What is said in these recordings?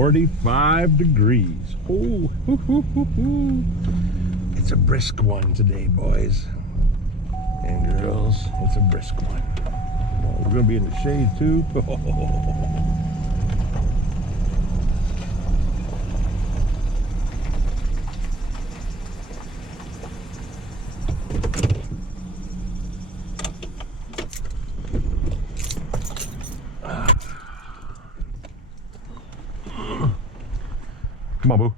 45 degrees. Oh, hoo, hoo, hoo, hoo. It's a brisk one today, boys and girls. It's a brisk one. Oh, we're gonna be in the shade too. Come on, boo.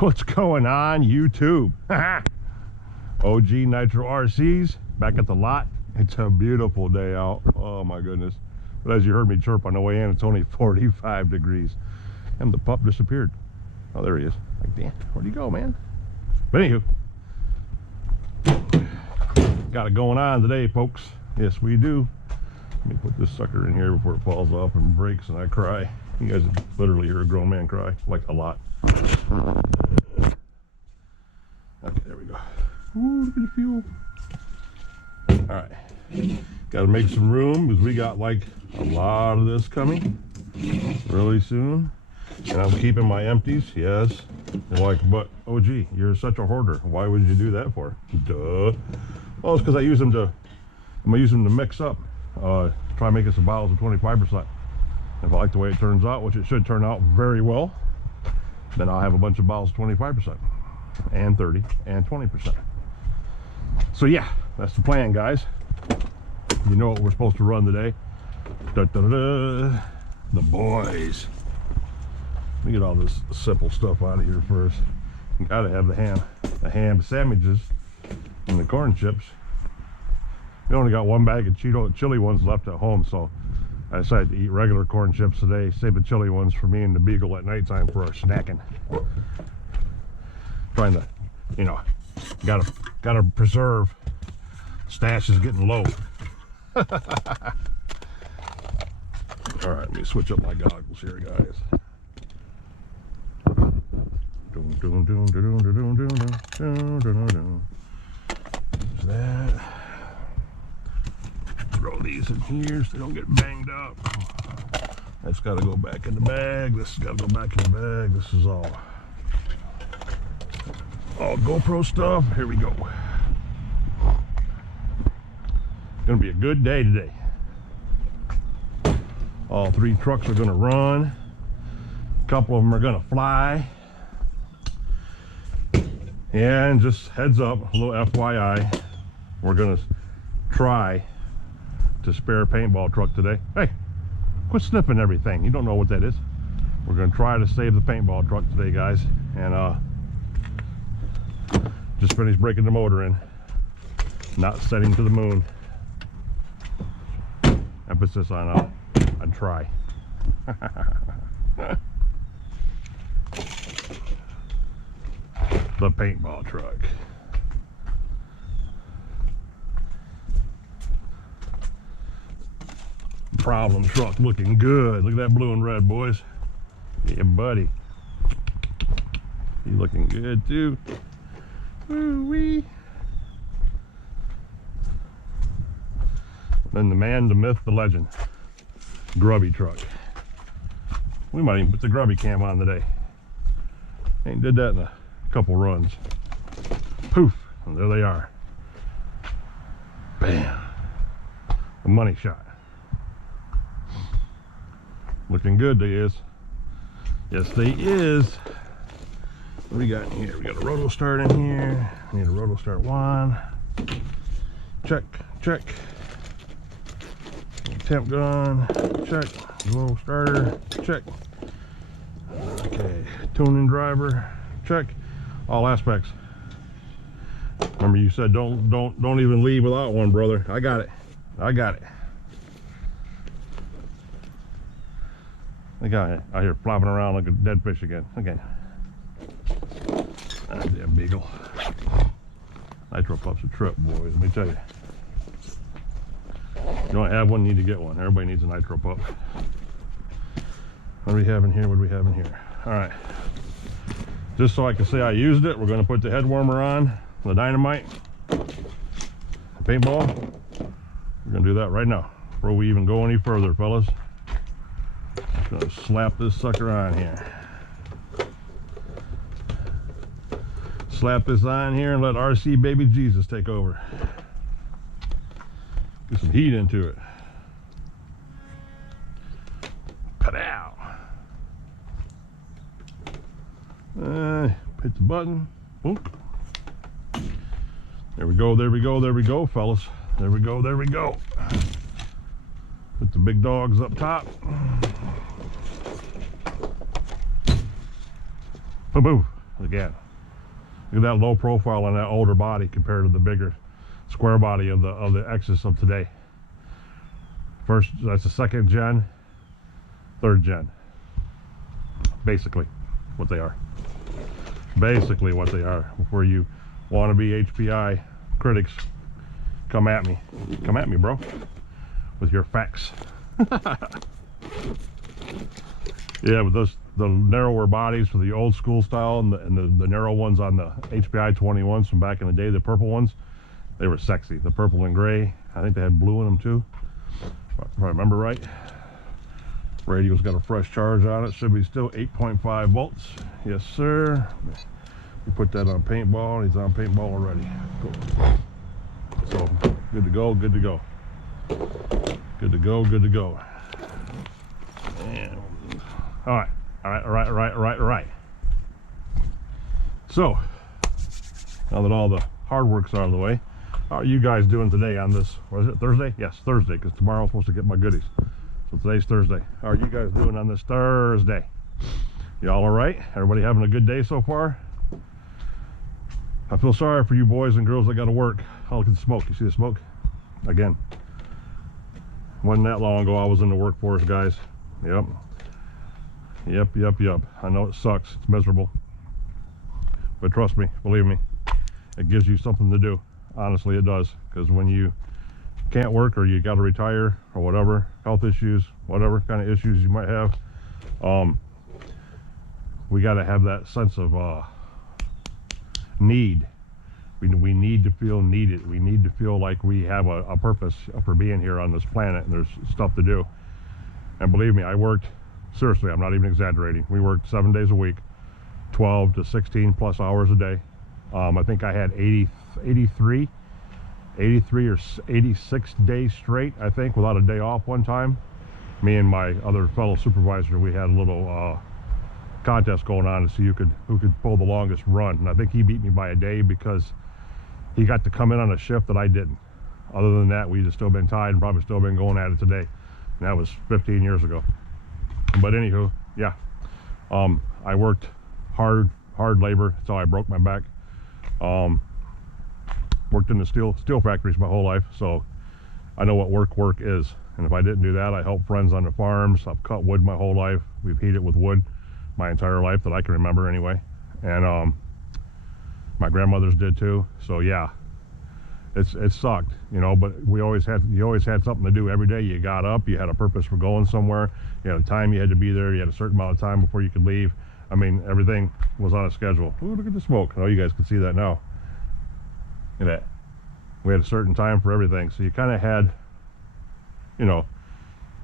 What's going on, YouTube? OG Nitro RCs back at the lot. It's a beautiful day out. Oh my goodness. But as you heard me chirp on the way in, it's only 45 degrees. And the pup disappeared. Oh, there he is. Like, damn, where'd he go, man? But anywho, got it going on today, folks. Yes, we do. Let me put this sucker in here before it falls off and breaks and I cry. You guys literally hear a grown man cry, like a lot. Okay, there we go. Ooh, look at the fuel. All right, got to make some room because we got like a lot of this coming really soon. And I'm keeping my empties, yes. You're like, but OG, you're such a hoarder. Why would you do that for? Duh. Well, it's because I use them to, I'm gonna use them to mix up. Try making some bottles of 25%. If I like the way it turns out, which it should turn out very well, then I'll have a bunch of bottles of 25% and 30 and 20%. So yeah, that's the plan, guys. You know what we're supposed to run today. Da, da, da, da. The boys. Let me get all this simple stuff out of here first. You gotta have the ham sandwiches and the corn chips. We only got one bag of chili ones left at home, so I decided to eat regular corn chips today, save the chili ones for me and the Beagle at nighttime for our snacking. Trying to, you know, gotta preserve. Stash is getting low. All right, let me switch up my goggles here, guys. There's that. Throw these in here so they don't get banged up. That's got to go back in the bag. This has got to go back in the bag. This is all GoPro stuff. Here we go. Gonna be a good day today. All three trucks are gonna run. A couple of them are gonna fly. And just heads up, a little FYI, we're gonna try to spare a paintball truck today. Hey, quit sniffing everything. You don't know what that is. We're gonna try to save the paintball truck today, guys. And just finished breaking the motor in. Not setting to the moon. Emphasis on try. The paintball truck. Problem truck looking good. Look at that blue and red, boys. Yeah, buddy. You looking good too. Woo-wee. Then the man, the myth, the legend. Grubby truck. We might even put the grubby cam on today. Ain't did that in a couple runs. Poof, and there they are. Bam. A money shot. Looking good, they is. Yes, they is. What we got in here? We got a roto start in here. We need a roto start one. Check, check. Temp gun, check. Roto starter, check. Okay, tuning driver, check. All aspects. Remember, you said don't even leave without one, brother. I got it. I got it. The guy out here flopping around like a dead fish again. Okay. That damn beagle. Nitro Pups a trip, boys. Let me tell you. You don't have one, you need to get one. Everybody needs a Nitro Pup. What do we have in here? What do we have in here? All right. Just so I can say I used it, we're going to put the head warmer on, the dynamite, the paintball. We're going to do that right now before we even go any further, fellas. Just going to slap this sucker on here. Slap this on here and let RC Baby Jesus take over. Get some heat into it. Pow! Hit the button. Boom. There we go, there we go, there we go, fellas. There we go, there we go. Put the big dogs up top. Boom, boom. Again. Look at that low profile on that older body compared to the bigger square body of the Exus of today. First, that's the second gen, third gen. Basically what they are. Basically what they are. Before you wannabe HPI critics come at me. Come at me, bro, with your facts. Yeah, with those, the narrower bodies for the old school style and the narrow ones on the HPI 21s from back in the day, the purple ones, they were sexy. The purple and gray, I think they had blue in them too, if I remember right. Radio's got a fresh charge on it, should be still 8.5 volts. Yes, sir. We put that on paintball, he's on paintball already. Cool. So, good to go, good to go. Good to go, good to go. And, all right. So, now that all the hard work's out of the way, how are you guys doing today on this, what is it, Thursday? Yes, Thursday, because tomorrow I'm supposed to get my goodies. So today's Thursday. How are you guys doing on this Thursday? Y'all all right? Everybody having a good day so far? I feel sorry for you boys and girls that got to work. Oh, look at the smoke. You see the smoke? Again. Wasn't that long ago I was in the workforce, guys. Yep. I know it sucks. It's miserable. But trust me, believe me, it gives you something to do. Honestly, it does. Because when you can't work or you got to retire or whatever, health issues, whatever kind of issues you might have, we got to have that sense of need. We need to feel needed. We need to feel like we have a purpose for being here on this planet, and there's stuff to do. And believe me, I worked, seriously, I'm not even exaggerating, we worked 7 days a week, 12 to 16 plus hours a day. I think I had 83 or 86 days straight, I think, without a day off one time. Me and my other fellow supervisor, we had a little contest going on to see who could pull the longest run, and I think he beat me by a day because he got to come in on a shift that I didn't. Other than that, we'd have still been tied and probably still been going at it today, and that was 15 years ago. But anywho, yeah, I worked hard labor. That's how I broke my back. Worked in the steel factories my whole life, so I know what work is. And if I didn't do that, I helped friends on the farms. I've cut wood my whole life. We've heated with wood my entire life that I can remember anyway. And my grandmothers did too. So yeah, it sucked, you know, but you always had something to do every day. You got up, you had a purpose for going somewhere, you had a time you had to be there, you had a certain amount of time before you could leave. I mean, everything was on a schedule. Ooh, look at the smoke. Oh, you guys can see that now. Look at that. We had a certain time for everything. So you kind of had, you know,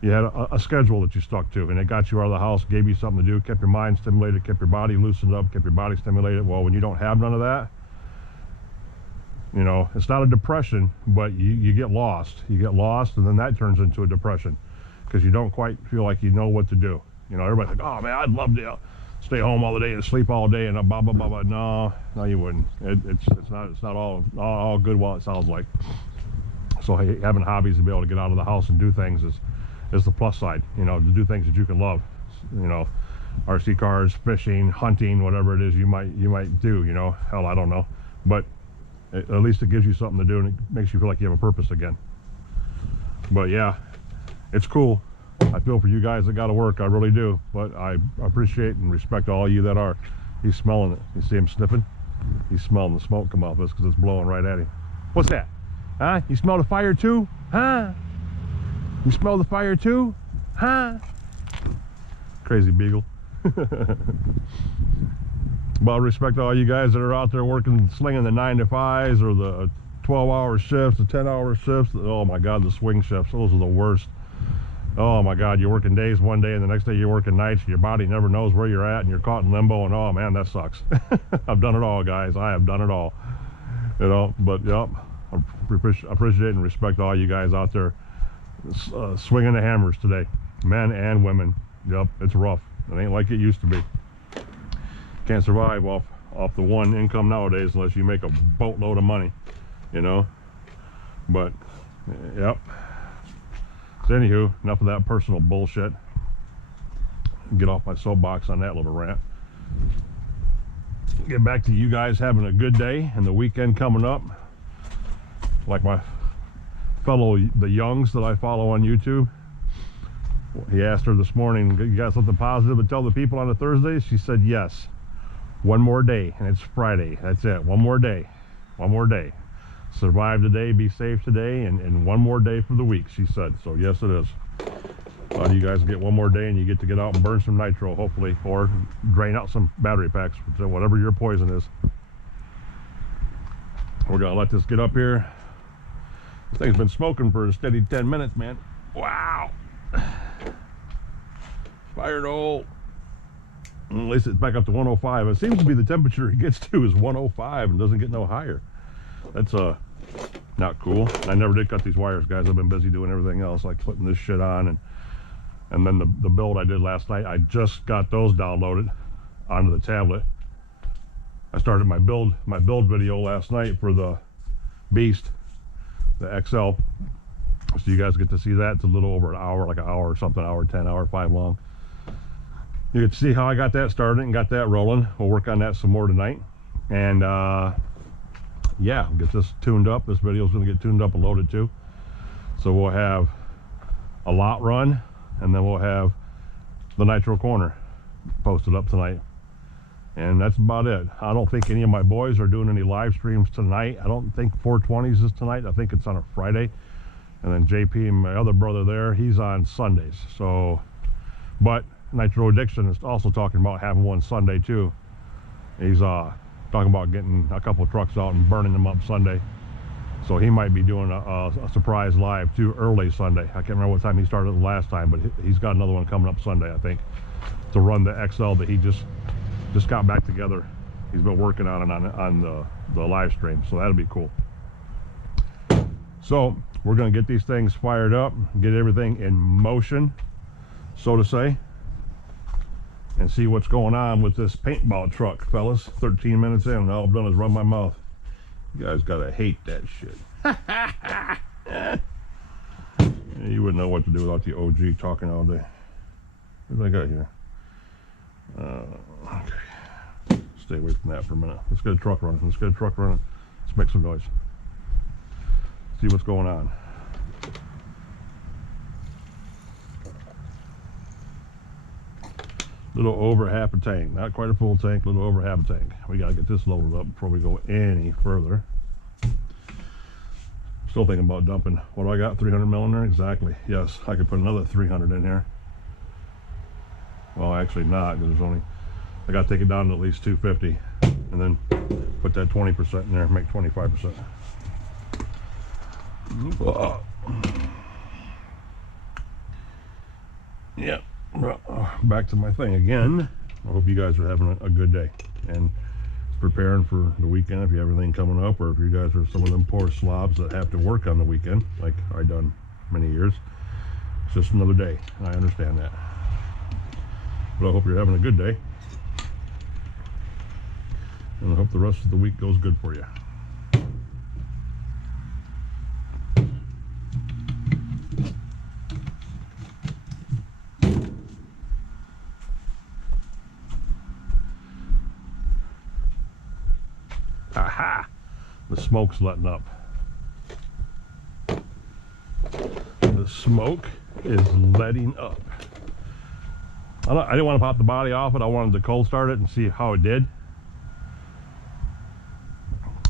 you had a schedule that you stuck to, and it got you out of the house, gave you something to do, kept your mind stimulated, kept your body loosened up, kept your body stimulated. Well, when you don't have none of that, you know, it's not a depression, but you get lost. You get lost, and then that turns into a depression because you don't quite feel like you know what to do. You know, everybody's like, oh man, I'd love to stay home all the day and sleep all day and blah blah blah blah. No, you wouldn't. It's not all good while it sounds like. So having hobbies to be able to get out of the house and do things is the plus side. You know, to do things that you can love. You know, RC cars, fishing, hunting, whatever it is you might do. You know, hell, I don't know, but at least it gives you something to do and it makes you feel like you have a purpose again. But yeah, it's cool. I feel for you guys that got to work, I really do. But I appreciate and respect all you that are. He's smelling it. You see him sniffing? He's smelling the smoke come off this because it's blowing right at him. What's that? Huh? You smell the fire too? Huh? You smell the fire too? Huh? Crazy beagle. Well, I respect all you guys that are out there working, slinging the 9 to 5s or the 12-hour shifts, the 10-hour shifts. Oh my God, the swing shifts. Those are the worst. Oh my God, you're working days one day and the next day you're working nights. Your body never knows where you're at and you're caught in limbo, and oh man, that sucks. I've done it all, guys. I have done it all. You know, but yep, I appreciate and respect all you guys out there swinging the hammers today, men and women. Yep, it's rough. It ain't like it used to be. Can't survive off the one income nowadays unless you make a boatload of money, you know. But yep. So anywho, enough of that personal bullshit. Get off my soapbox on that little rant. Get back to you guys having a good day and the weekend coming up. Like my fellow, the Youngs that I follow on YouTube. He asked her this morning, you got something positive to tell the people on a Thursday? She said yes. One more day, and it's Friday. That's it. One more day. One more day. Survive today, be safe today, and one more day for the week, she said. So yes, it is. A lot of you guys get one more day and you get to get out and burn some nitro, hopefully, or drain out some battery packs, whatever your poison is. We're gonna let this get up here. This thing's been smoking for a steady 10 minutes, man. Wow. Fire hole. At least it's back up to 105. It seems to be the temperature it gets to is 105 and doesn't get no higher. That's not cool. I never did cut these wires, guys. I've been busy doing everything else, like putting this shit on, and then the build I did last night, I just got those downloaded onto the tablet. I started my build video last night for the Beast, the XL. So you guys get to see that. It's a little over an hour, like an hour or something, hour 10, hour 5 long. You get to see how I got that started and got that rolling. We'll work on that some more tonight. And yeah, get this tuned up. This video is going to get tuned up and loaded too. So we'll have a lot run, and then we'll have the Nitro Corner posted up tonight. And that's about it. I don't think any of my boys are doing any live streams tonight. I don't think 420s is tonight. I think it's on a Friday. And then JP, my other brother there, he's on Sundays. So, but Nitro Addiction is also talking about having one Sunday too. He's talking about getting a couple of trucks out and burning them up Sunday. So he might be doing a surprise live too early Sunday. I can't remember what time he started the last time, but he's got another one coming up Sunday, I think, to run the XL that he just got back together. He's been working on it on the live stream, so that'll be cool. So we're going to get these things fired up, get everything in motion, so to say, and see what's going on with this paintball truck, fellas. 13 minutes in, and all I've done is run my mouth. You guys gotta hate that shit. You wouldn't know what to do without the OG talking all day. What do I got here? Okay. Stay away from that for a minute. Let's get a truck running. Let's make some noise. See what's going on. Little over half a tank, not quite a full tank, little over half a tank. We gotta get this loaded up before we go any further. Still thinking about dumping. What do I got? 300 mil in there? Exactly. Yes, I could put another 300 in here. Well, actually not, because there's only, I gotta take it down to at least 250, and then put that 20% in there, make 25%. Yeah. Back to my thing again. I hope you guys are having a good day and preparing for the weekend if you have anything coming up, or if you guys are some of them poor slobs that have to work on the weekend like I done many years. It's just another day, and I understand that, but I hope you're having a good day, and I hope the rest of the week goes good for you. Aha! The smoke's letting up. The the smoke is letting up. I didn't want to pop the body off it. I wanted to cold start it and see how it did.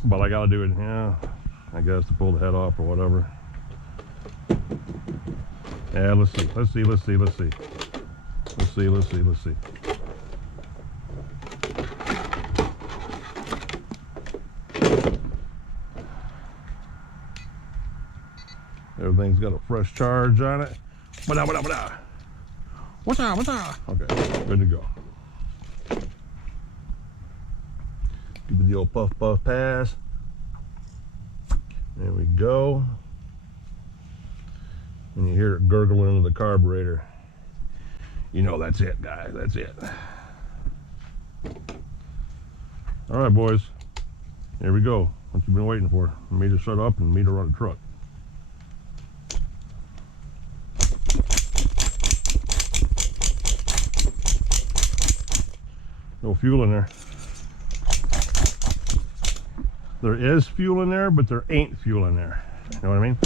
But I got to do it, yeah, I guess, to pull the head off or whatever. Yeah, let's see. Everything's got a fresh charge on it. What's up? Okay, good to go. Give it the old puff pass. There we go. And you hear it gurgle into the carburetor. You know that's it, guys. That's it. All right, boys. Here we go. What you been waiting for? Me to shut up and me to run a truck. No fuel in there. There is fuel in there, but there ain't fuel in there. You know what I mean?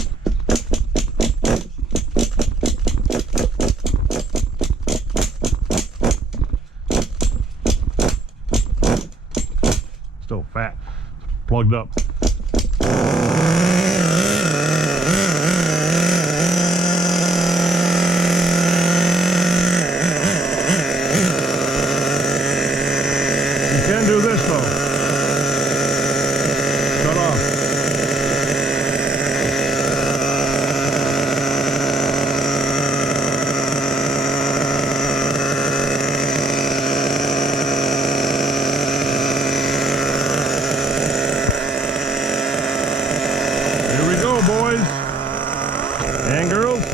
Still fat. Plugged up. Do this though. Shut off. Here we go, boys and girls.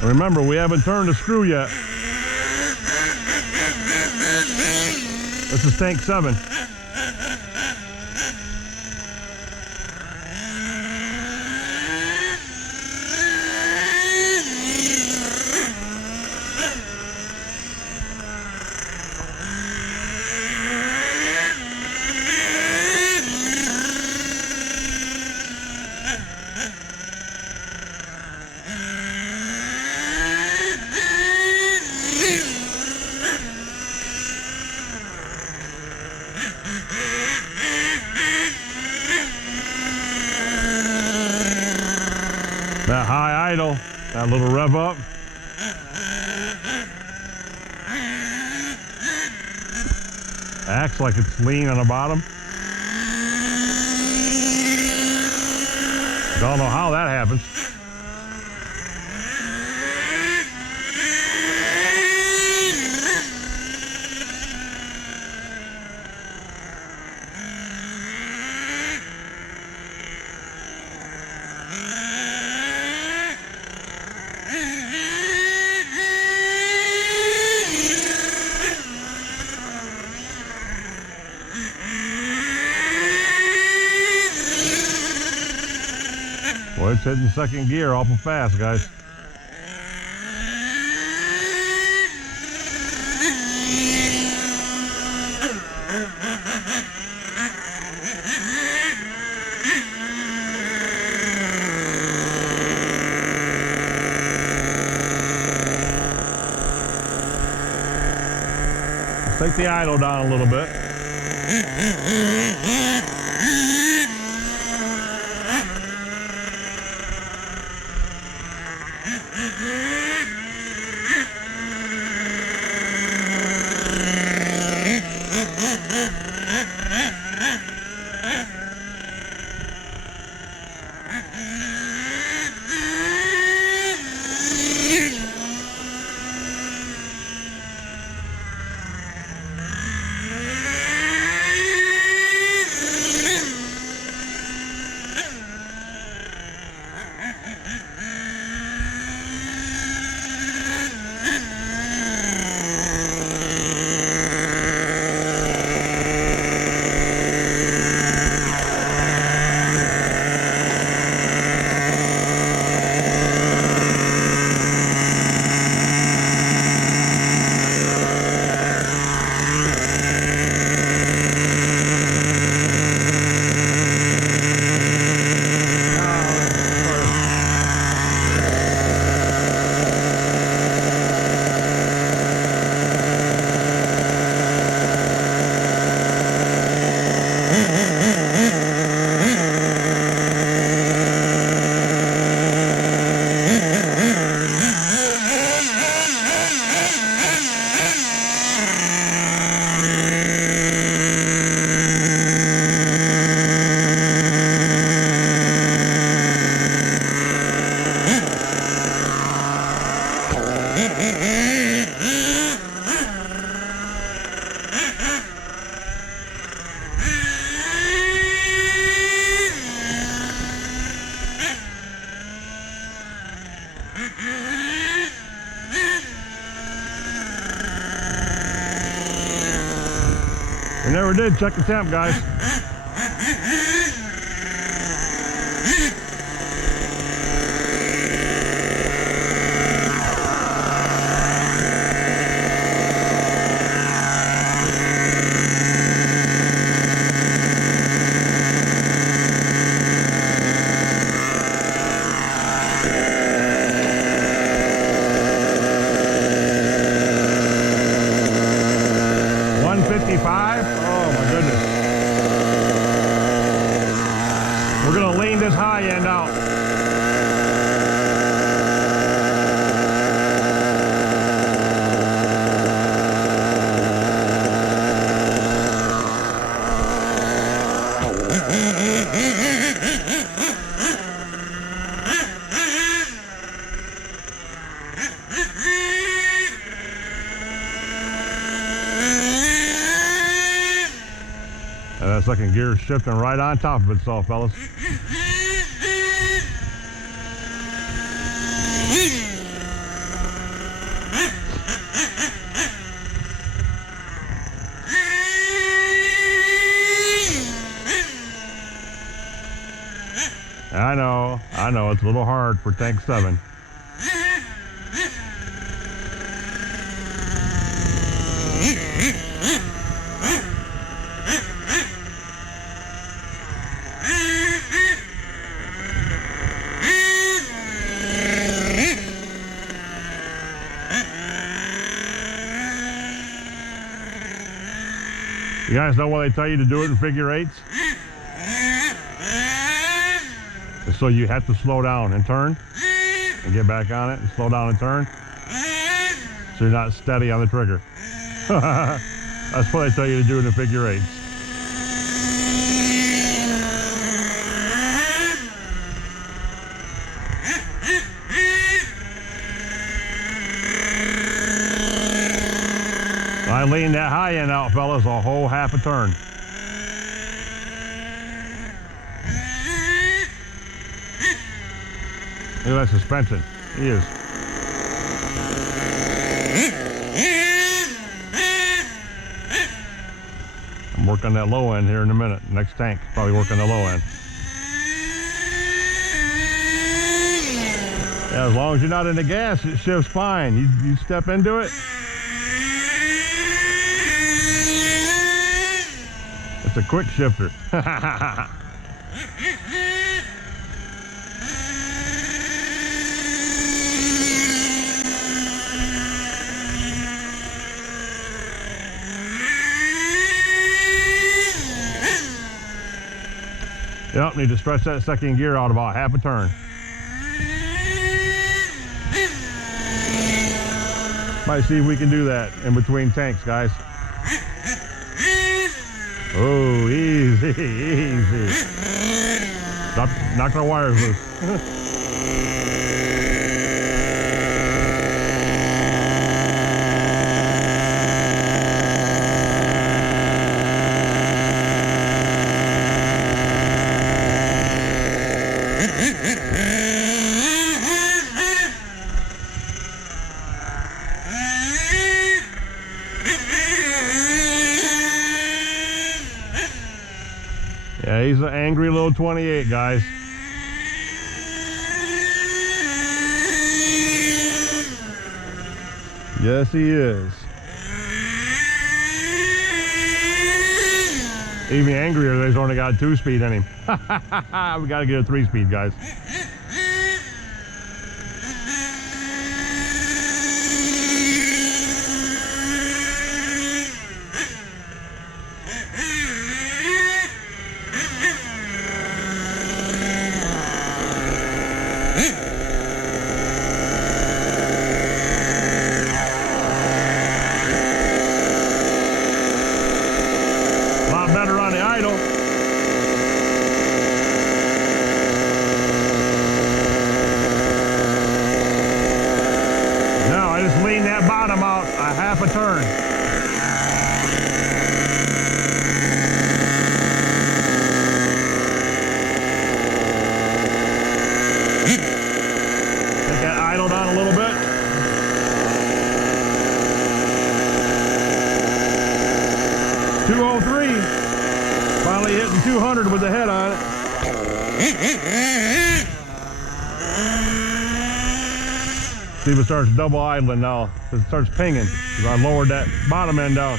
Remember, we haven't turned a screw yet. This is tank 7. That high idle, that little rev up. Acts like it's lean on the bottom. Don't know how that happens. Well, it's hitting second gear awful fast, guys. Let's take the idle down a little bit. We never did check the temp, guys. Oh my goodness. We're gonna lean this high end out. And that second gear is shifting right on top of itself, fellas. I know, it's a little hard for tank 7. You guys know why they tell you to do it in figure 8s? And so you have to slow down and turn and get back on it and slow down and turn so you're not steady on the trigger. That's why they tell you to do it in figure 8s. I leaned that high end out, fellas, a whole half a turn. Look at that suspension. He is. I'm working on that low end here in a minute. Next tank, probably work on the low end. Yeah, as long as you're not in the gas, it shifts fine. You step into it. It's a quick shifter. Yep, need to stretch that second gear out about half a turn. Might see if we can do that in between tanks, guys. Oh, easy, easy. Stop, knock the wires loose. Yeah, he's an angry little 28, guys. Yes, he is. Even angrier that he's only got 2-speed in him. We got to get a 3-speed, guys. Better on the idle. 203. Finally hitting 200 with the head on it. See if it starts double idling now. It starts pinging because I lowered that bottom end down.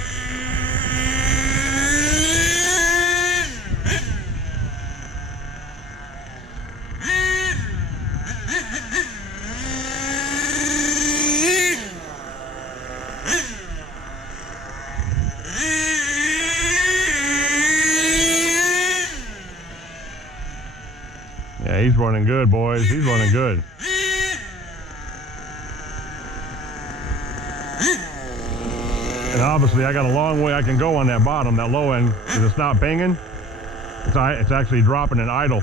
Yeah, he's running good, boys. He's running good. And obviously, I got a long way I can go on that bottom, that low end, because it's not pinging. It's actually dropping in idle,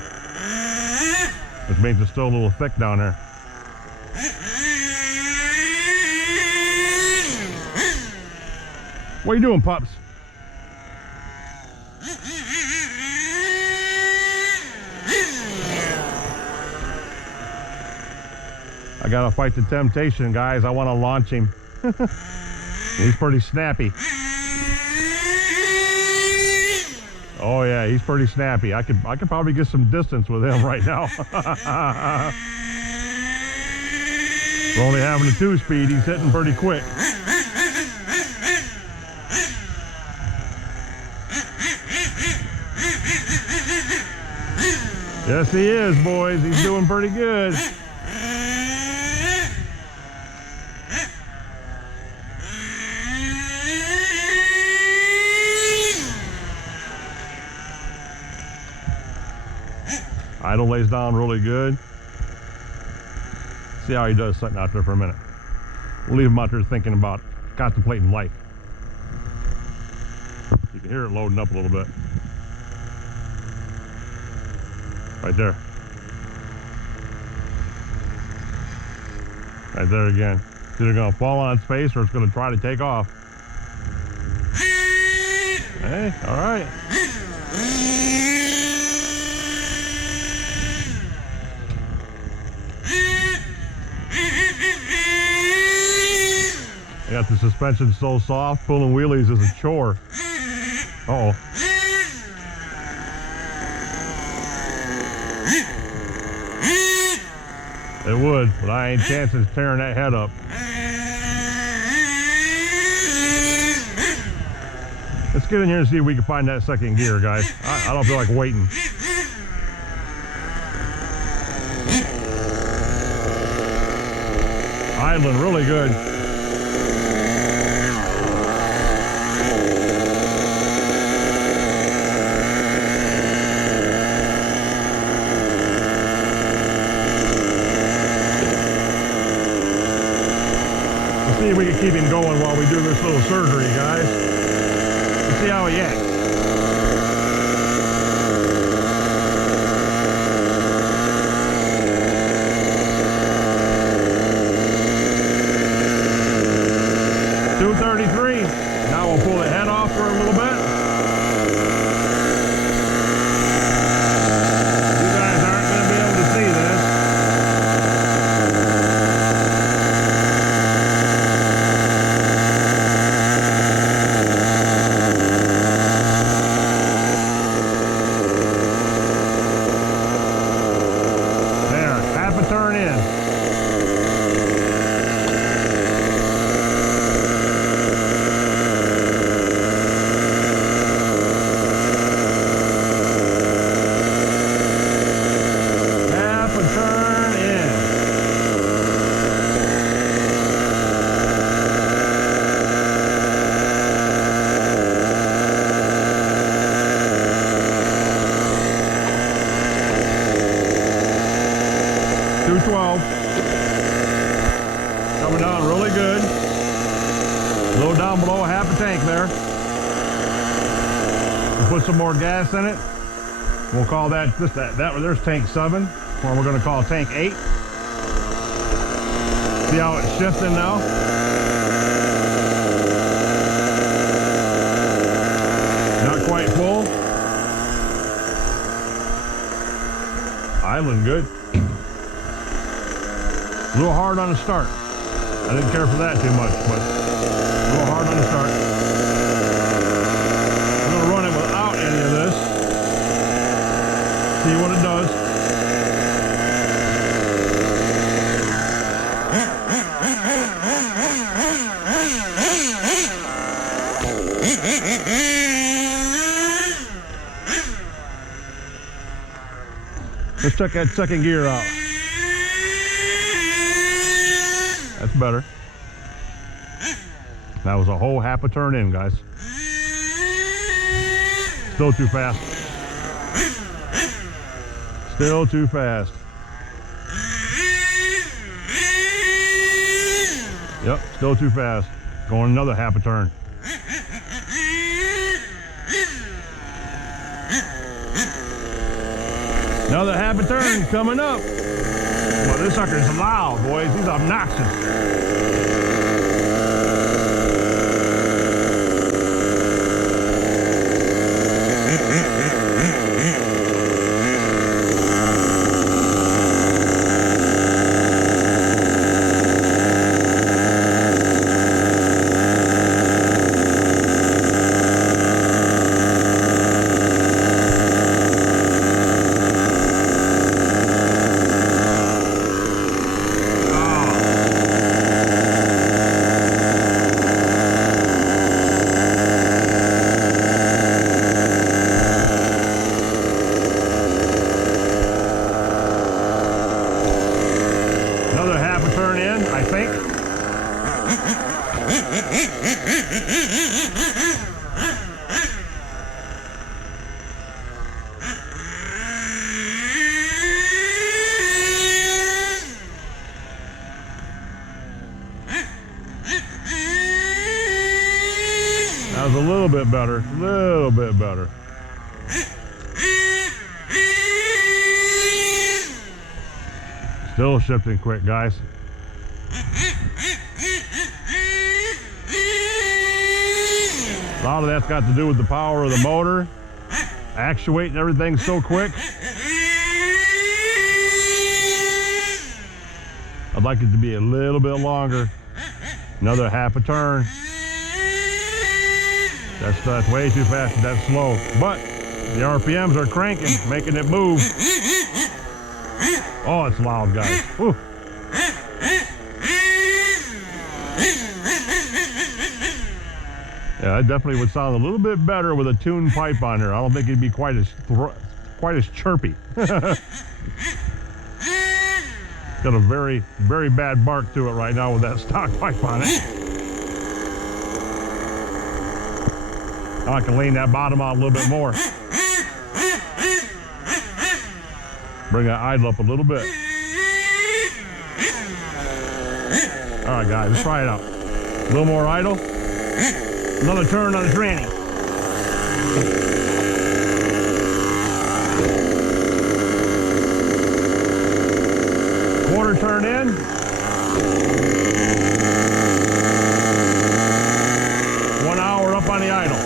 which means it's still a little thick down there. What are you doing, pups? I gotta fight the temptation, guys. I want to launch him. He's pretty snappy. Oh yeah, he's pretty snappy. I could probably get some distance with him right now. We're only having a 2-speed. He's hitting pretty quick. Yes, he is, boys. He's doing pretty good. Idle lays down really good. See how he does sitting out there for a minute. We'll leave him out there thinking about contemplating life. You can hear it loading up a little bit. Right there. Right there again. It's either going to fall on its face or it's going to try to take off. Hey, all right. I got the suspension so soft, pulling wheelies is a chore. Uh-oh. It would, but I ain't chancing tearing that head up. Let's get in here and see if we can find that second gear, guys. I don't feel like waiting. Idling really good. Let's see if we can keep him going while we do this little surgery, guys. Let's see how he acts. Now we'll pull the head off for a little bit. You guys aren't going to be able to see this. There, half a turn in. Coming down really good. A little down below half a tank there. We'll put some more gas in it. We'll call that there's tank 7, or we're going to call tank 8. See how it's shifting now? Not quite full. Idling good. A little hard on the start. I didn't care for that too much, but a little hard on the start. Let's check that second gear out. That's better. That was a whole half a turn in, guys. Still too fast. Still too fast. Yep, still too fast. Going another half a turn. Another half a turn coming up. Well, this sucker's loud, boys. He's obnoxious. Another half a turn in, I think. That was a little bit better, a little bit better. Still shifting quick, guys. A lot of that's got to do with the power of the motor, actuating everything so quick. I'd like it to be a little bit longer. Another half a turn. That's way too fast. That's slow. But the RPMs are cranking, making it move. Oh, it's loud, guys. Whew. Yeah, it definitely would sound a little bit better with a tuned pipe on there. I don't think it'd be quite as chirpy. Got a very, very bad bark to it right now with that stock pipe on it. I can lean that bottom out a little bit more. Bring that idle up a little bit. All right, guys, let's try it out. A little more idle. Another turn on the tranny. Quarter turn in. 1 hour up on the idle.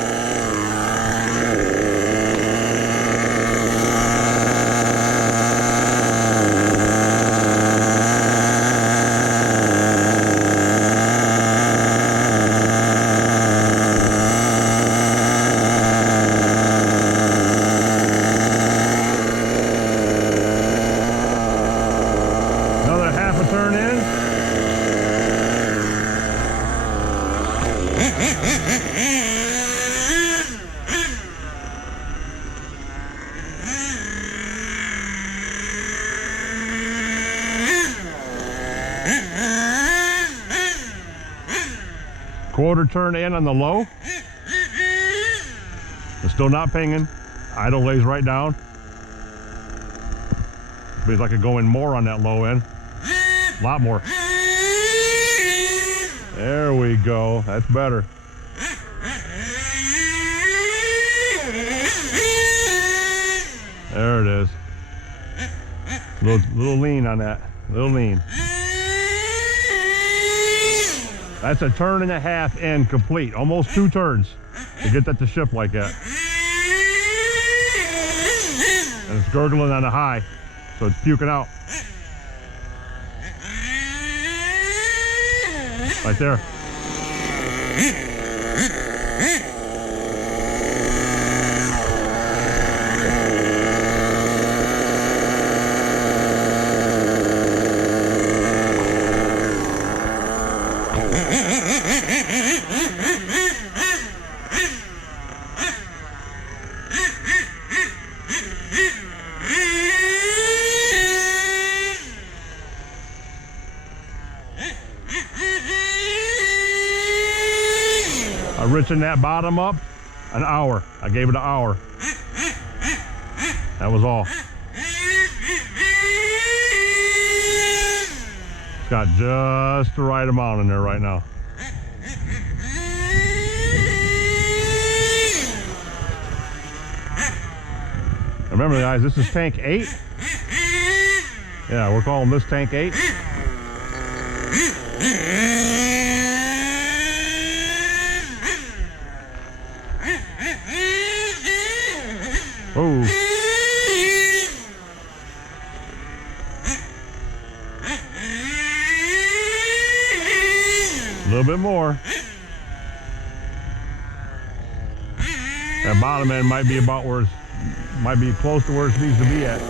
Turn in. Quarter turn in on the low. It's still not pinging. Idle lays right down. Feels like it going more on that low end. A lot more. There we go. That's better. There it is. Little lean on that. Little lean. That's a turn and a half in complete. Almost 2 turns to get that to shift like that. And it's gurgling on the high, so it's puking out. Right there. touching that bottom up an hour. I gave it an hour. That was all. It's got just the right amount in there right now. Remember guys, this is tank 8. Yeah, we're calling this tank 8. Oh. A little bit more. That bottom end might be about where it's, might be close to where it needs to be at.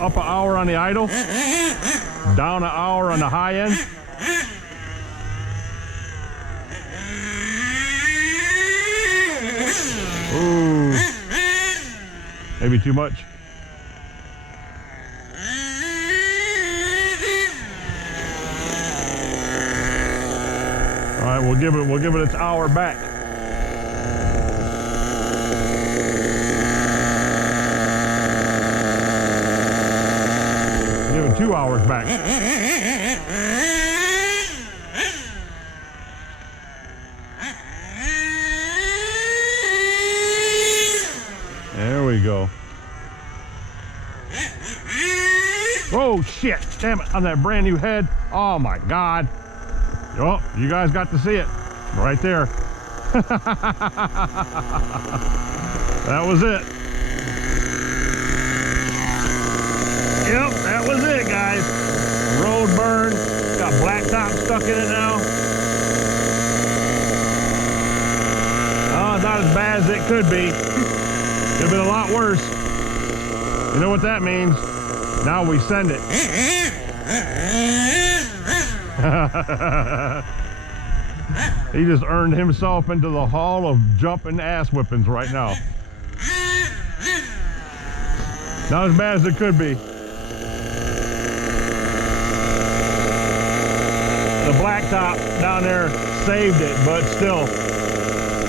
Up an hour on the idle, down an hour on the high end. Ooh, maybe too much. All right, we'll give it its hour back. Give it 2 hours back. There we go. Oh shit, damn it, on that brand new head. Oh my God. Oh, you guys got to see it right there. That was it. Yep, that was it, guys. Road burn. Got blacktop stuck in it now. Oh, not as bad as it could be. Could have been a lot worse. You know what that means? Now we send it. He just earned himself into the hall of jumping ass whippings right now. Not as bad as it could be. The blacktop down there saved it, but still.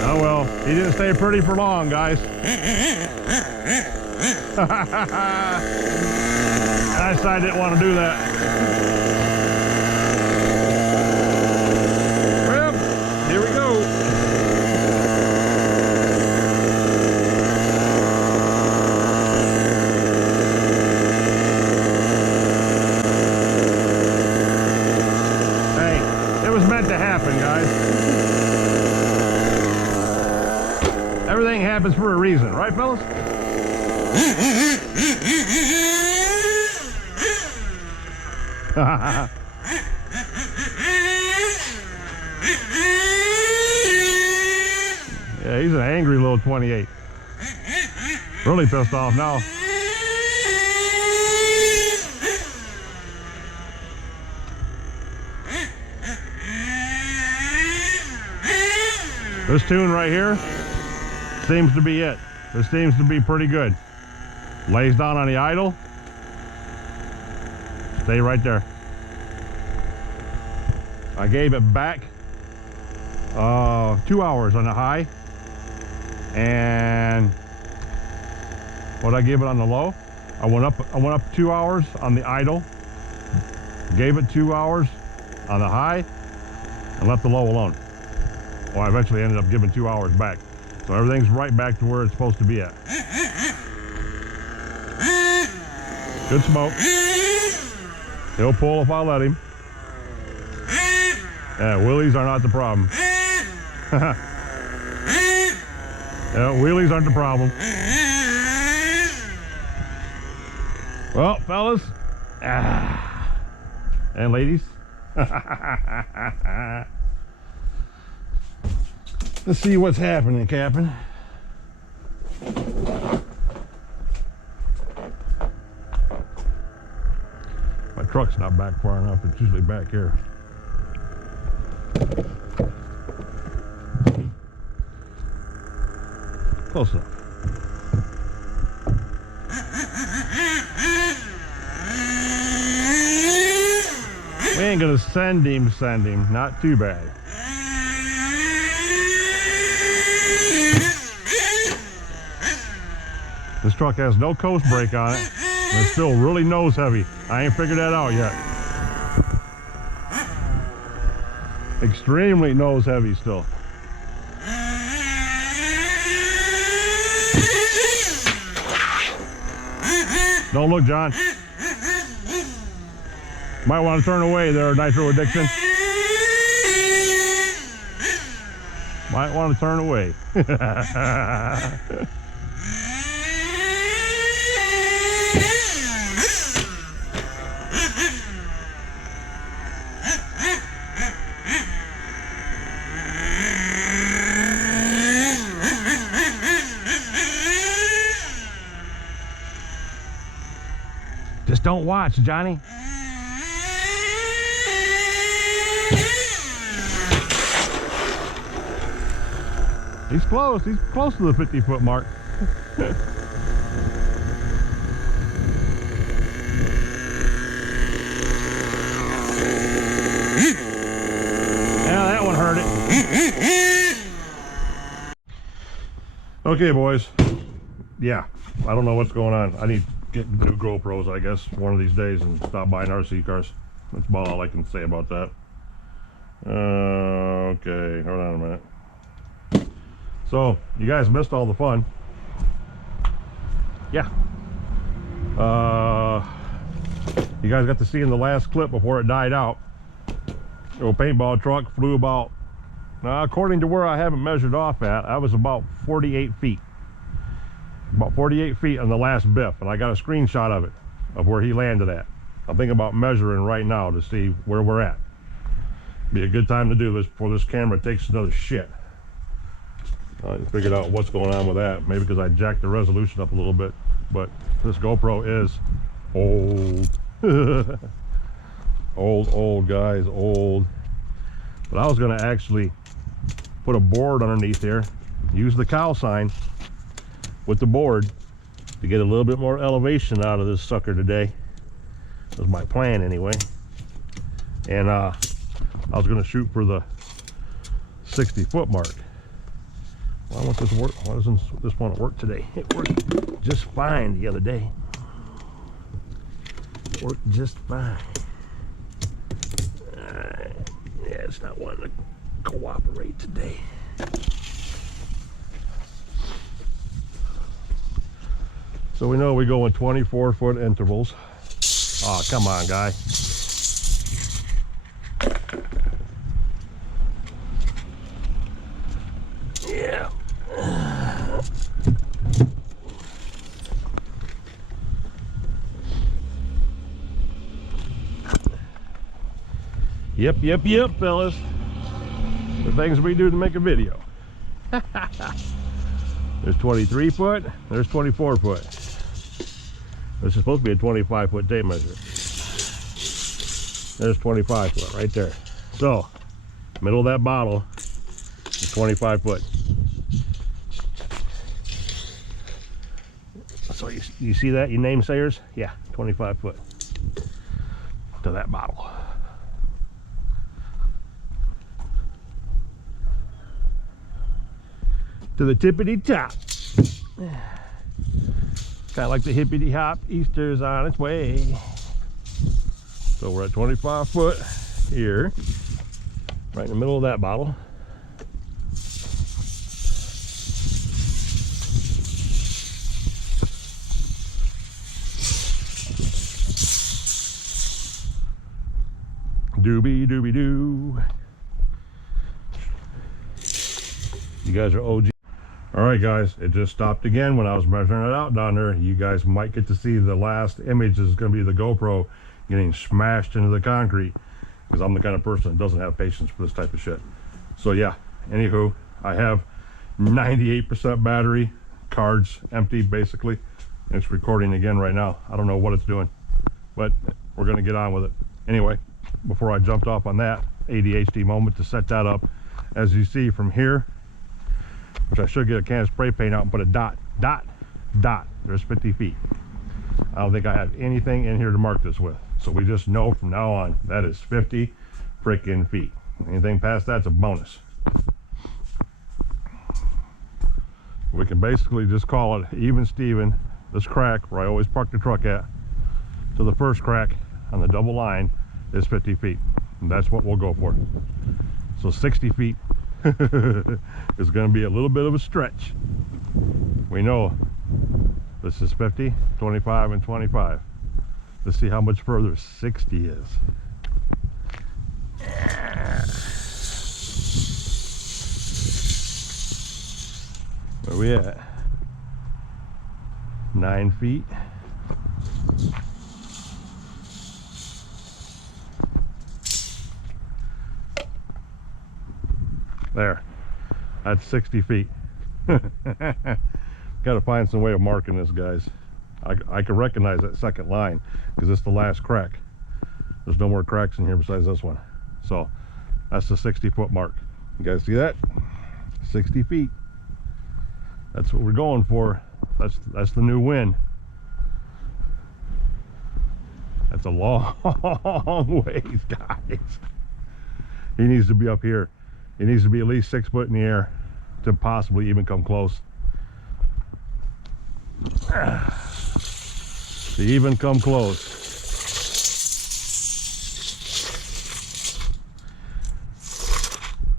Oh well, he didn't stay pretty for long, guys. I decided I didn't want to do that. Well, here we go. Hey, it was meant to happen, guys. Everything happens for a reason, right, fellas? Yeah, he's an angry little 28. Really pissed off now. This tune right here seems to be it. This seems to be pretty good. Lays down on the idle. Stay right there. I gave it back 2 hours on the high. And what I gave it on the low? I went up 2 hours on the idle. Gave it 2 hours on the high and left the low alone. Well, I eventually ended up giving 2 hours back. So everything's right back to where it's supposed to be at. Good smoke. He'll pull if I let him. Yeah, wheelies are not the problem. Yeah, wheelies aren't the problem. Well, fellas, and ladies, let's see what's happening, Captain. My truck's not back far enough. It's usually back here. Close enough. We ain't gonna send him, not too bad. This truck has no coast brake on it. And it's still really nose heavy. I ain't figured that out yet. Extremely nose heavy still. Don't look, John. Might want to turn away there, Nitro Addiction. Might want to turn away. Just don't watch, Johnny. He's close. He's close to the 50-foot mark. Yeah, that one hurt it. Okay, boys. Yeah, I don't know what's going on. I need to get new GoPros, I guess, one of these days and stop buying RC cars. That's about all I can say about that. Okay, hold on a minute. So, you guys missed all the fun. Yeah. You guys got to see in the last clip before it died out. The old paintball truck flew about, according to where I haven't measured off at, I was about 48 feet. About 48 feet on the last biff, and I got a screenshot of it, of where he landed at. I'm thinking about measuring right now to see where we're at. Be a good time to do this before this camera takes another shit. I figured out what's going on with that. Maybe because I jacked the resolution up a little bit, but this GoPro is old. old guys, old. But I was going to actually put a board underneath here, use the cow sign with the board to get a little bit more elevation out of this sucker today. That was my plan anyway. And I was going to shoot for the 60-foot mark. Why won't this work? Why doesn't this one work today? It worked just fine the other day. It worked just fine. Yeah, it's not wanting to cooperate today. So we know we go in 24-foot intervals. Oh, come on, guy. Yeah. Yep, fellas. The things we do to make a video. There's 23 foot, there's 24 foot. This is supposed to be a 25-foot tape measure. There's 25 foot right there. So, middle of that bottle is 25 foot. So you see that, you namesayers? Yeah, 25 foot to that bottle. To the tippity top. Kind of like the hippity hop, Easter's on its way. So we're at 25 foot here, right in the middle of that bottle. Doobie doobie doo. You guys are OG. All right, guys, it just stopped again when I was measuring it out down there. You guys might get to see the last image is going to be the GoPro getting smashed into the concrete, because I'm the kind of person that doesn't have patience for this type of shit. So yeah, anywho, I have 98% battery, cards empty basically. It's recording again right now. I don't know what it's doing, but we're going to get on with it. Anyway, before I jumped off on that ADHD moment to set that up, as you see from here, which I should get a can of spray paint out and put a dot, there's 50 feet. I don't think I have anything in here to mark this with. So we just know from now on, that is 50 freaking feet. Anything past that's a bonus. We can basically just call it even Steven, this crack where I always park the truck at, to the first crack on the double line is 50 feet. And that's what we'll go for. So 60 feet is going to be a little bit of a stretch. We know this is 50, 25, and 25. Let's see how much further 60 is. Where we at? 9 feet. There, that's 60 feet. Got to find some way of marking this, guys. I can recognize that second line because it's the last crack. There's no more cracks in here besides this one. So that's the 60-foot mark. You guys see that? 60 feet. That's what we're going for. That's the new win. That's a long ways, guys. He needs to be up here. He needs to be at least 6 foot in the air to possibly even come close. To even come close.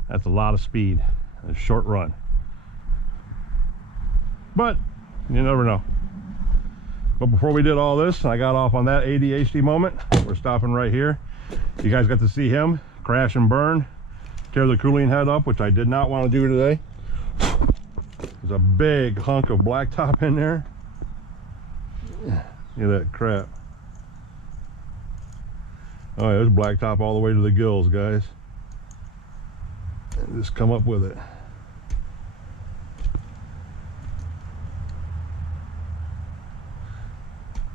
That's a lot of speed. A short run. But you never know. But before we did all this, I got off on that ADHD moment. We're stopping right here. You guys got to see him crash and burn, tear the cooling head up, which I did not want to do today. There's a big hunk of blacktop in there. Look at that crap. Oh yeah, there's blacktop all the way to the gills, guys. And just come up with it.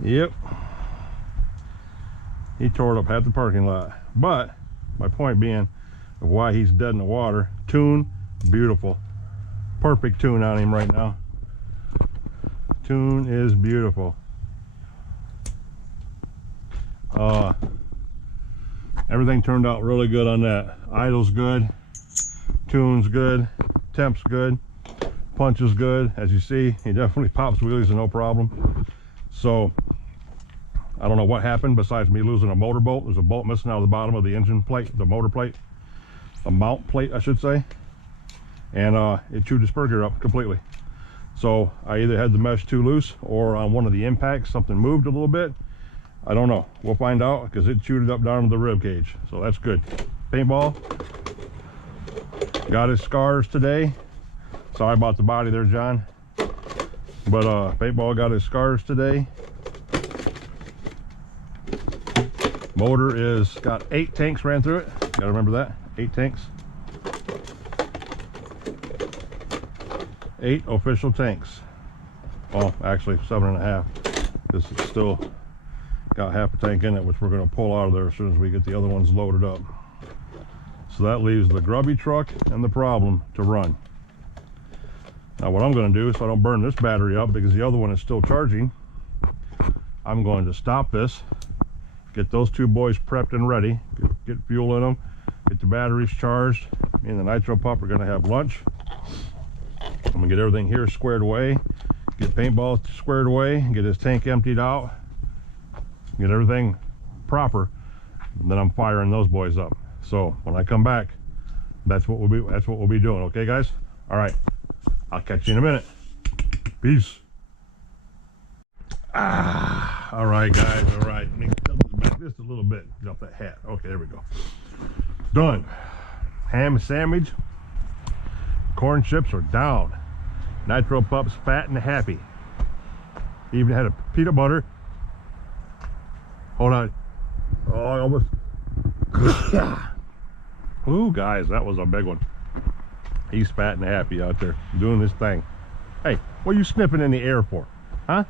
Yep. He tore up half the parking lot. But my point being of why he's dead in the water, tune, beautiful. Perfect tune on him right now. Tune is beautiful. Everything turned out really good on that. Idle's good, tune's good, temp's good, punch is good. As you see, he definitely pops wheelies and no problem. So I don't know what happened besides me losing a motor bolt. There's a bolt missing out of the bottom of the engine plate, the motor plate, the mount plate I should say, and it chewed the spur gear up completely. So I either had the mesh too loose, or on one of the impacts something moved a little bit. I don't know. We'll find out, because it chewed it up down to the rib cage. So that's good. Paintball got his scars today. Sorry about the body there, John. But Paintball got his scars today. Motor is got 8 tanks ran through it. Gotta remember that. 8 tanks. 8 official tanks. Well, actually 7.5. This is still got half a tank in it, which we're going to pull out of there as soon as we get the other ones loaded up. So that leaves the grubby truck and the problem to run. Now what I'm going to do, so I don't burn this battery up because the other one is still charging, I'm going to stop this, get those 2 boys prepped and ready, get fuel in them, get the batteries charged. Me and the nitro pup are going to have lunch. I'm going to get everything here squared away, get Paintball squared away, get his tank emptied out, get everything proper, and then I'm firing those boys up. So when I come back, that's what we'll be doing. Okay, guys? All right. I'll catch you in a minute. Peace. All right, guys. All right. Let me tilt this back just a little bit. Get off that hat. Okay, there we go. Done. Ham sandwich. Corn chips are down. Nitro Pup's fat and happy. He even had a peanut butter. Hold on. Oh, I almost. Ooh, guys, that was a big one. He's fat and happy out there doing his thing. Hey, what are you sniffing in the air for? Huh?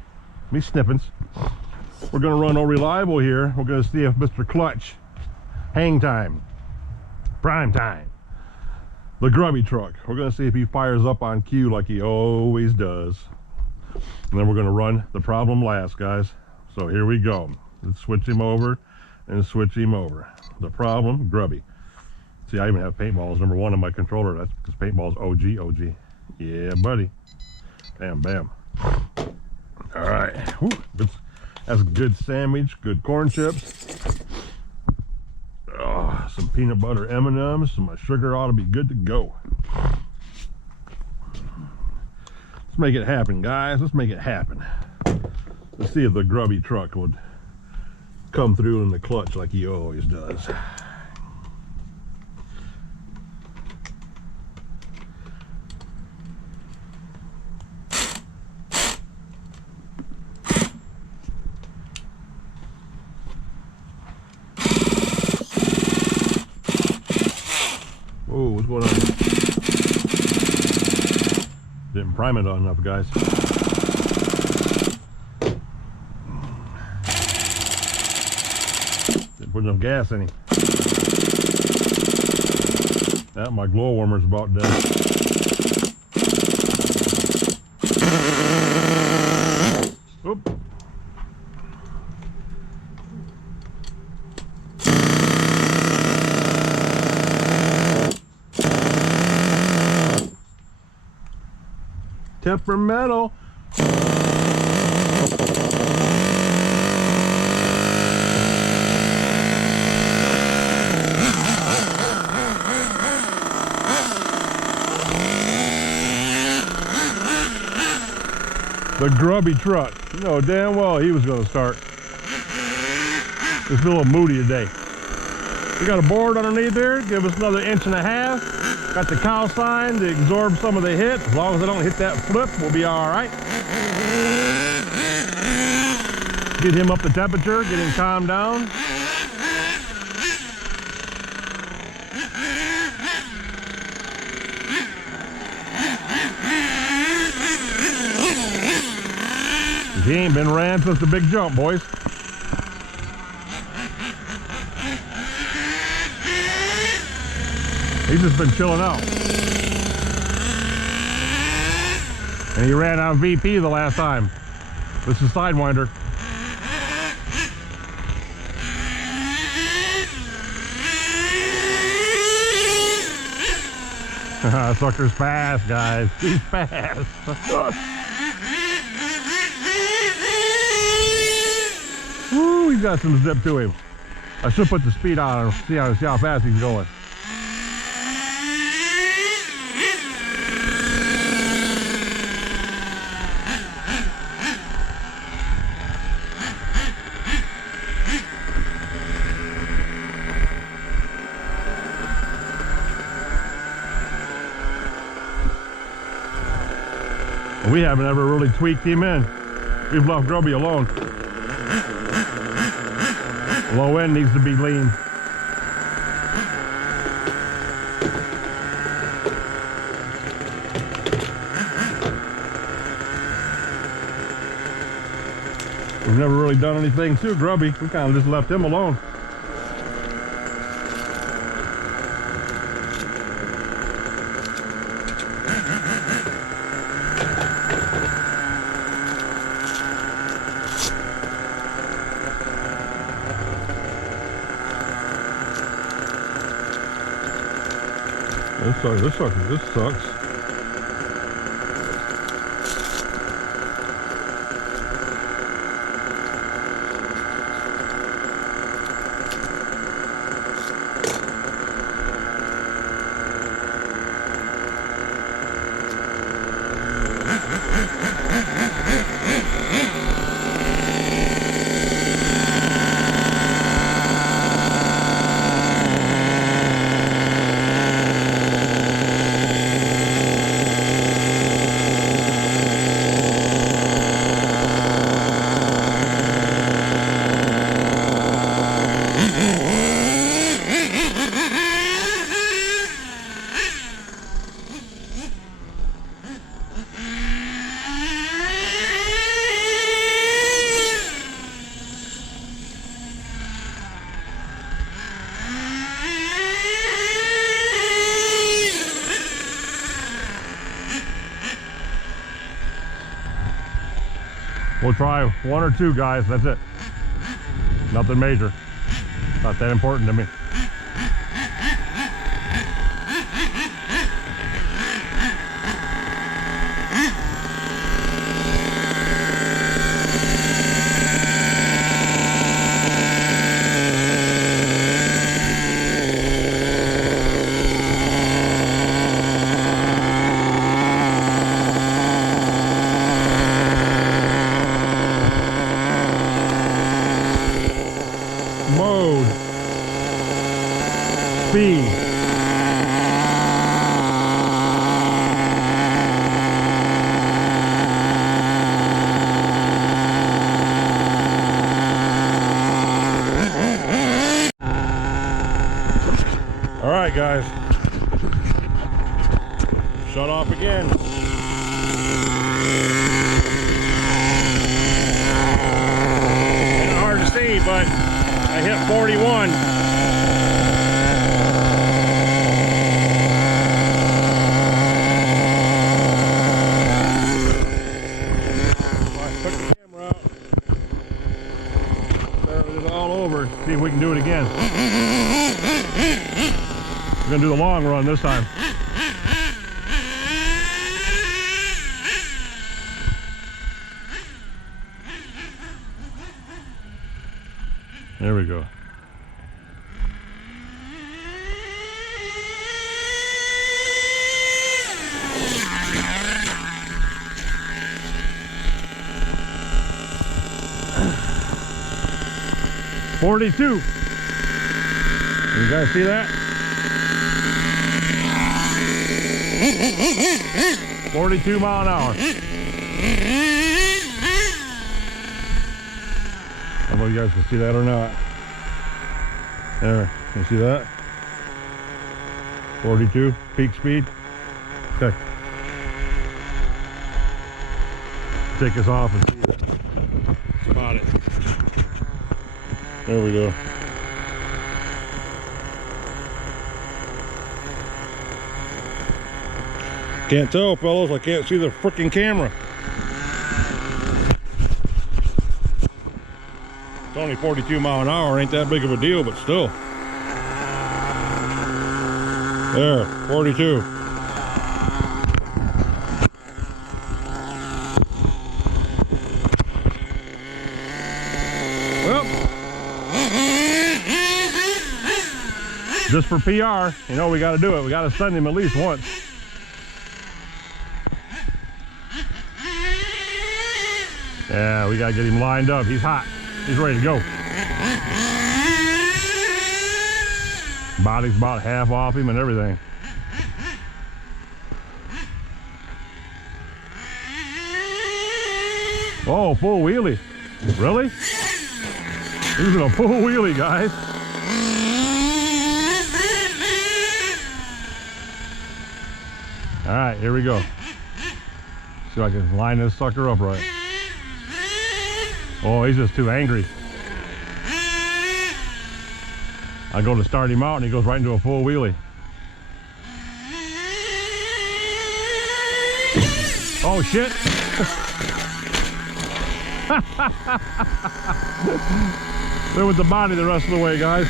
Me sniffins. We're gonna run all reliable here. We're gonna see if Mr. Clutch, hang time, prime time, the grubby truck. We're gonna see if he fires up on cue like he always does. And then we're gonna run the problem last, guys. So here we go. Let's switch him over and switch him over. The problem, grubby. See, I even have paintballs number 1 on my controller. That's because paintball's OG. Yeah, buddy. Bam, bam. All right. Whew. That's a good sandwich, good corn chips. Oh, some peanut butter M&Ms. So my sugar ought to be good to go. Let's make it happen, guys. Let's make it happen. Let's see if the grubby truck would come through in the clutch like he always does. Oh, what's going on? Didn't prime it enough, guys. Didn't put enough gas in him. That my glow warmer's about done. Oop. Temperamental. The grubby truck. You know damn well he was going to start. It's a little moody today. We got a board underneath there. Give us another 1.5 inches. Got the cow sign to absorb some of the hit. As long as I don't hit that flip, we'll be all right. Get him up to temperature, get him calmed down. He ain't been ran since the big jump, boys. He's just been chilling out. And he ran on VP the last time. This is Sidewinder. Sucker's fast, guys. He's fast. Woo, he's got some zip to him. I should put the speed on him, see how fast he's going. We haven't ever really tweaked him in. We've left Grubby alone. Low end needs to be lean. We've never really done anything to Grubby. We kind of just left him alone. This sucks. We'll try 1 or 2, guys. That's it. Nothing major. Not that important to me. Mode. Speed. All right, guys. Shut off again. It's hard to see, but I hit 41. I took the camera out. Started it all over. See if we can do it again. We're gonna do the long run this time. There we go. $42. You guys see that? 42 mile an hour. I don't know if you guys can see that or not. There, can you see that? 42 peak speed. Okay. Take this off and see that. Spot it. There we go. Can't tell, fellas. I can't see the frickin' camera. It's only 42 mile an hour. Ain't that big of a deal, but still. There, 42. Well, just for PR, you know, we got to do it. We got to send him at least once. Yeah, we got to get him lined up. He's hot. He's ready to go. Body's about half off him and everything. Oh, full wheelie. Really? Using a full wheelie, guys. All right, here we go. See if I can line this sucker up right. Oh, he's just too angry. I go to start him out and he goes right into a full wheelie. Oh shit. There was the body the rest of the way, guys.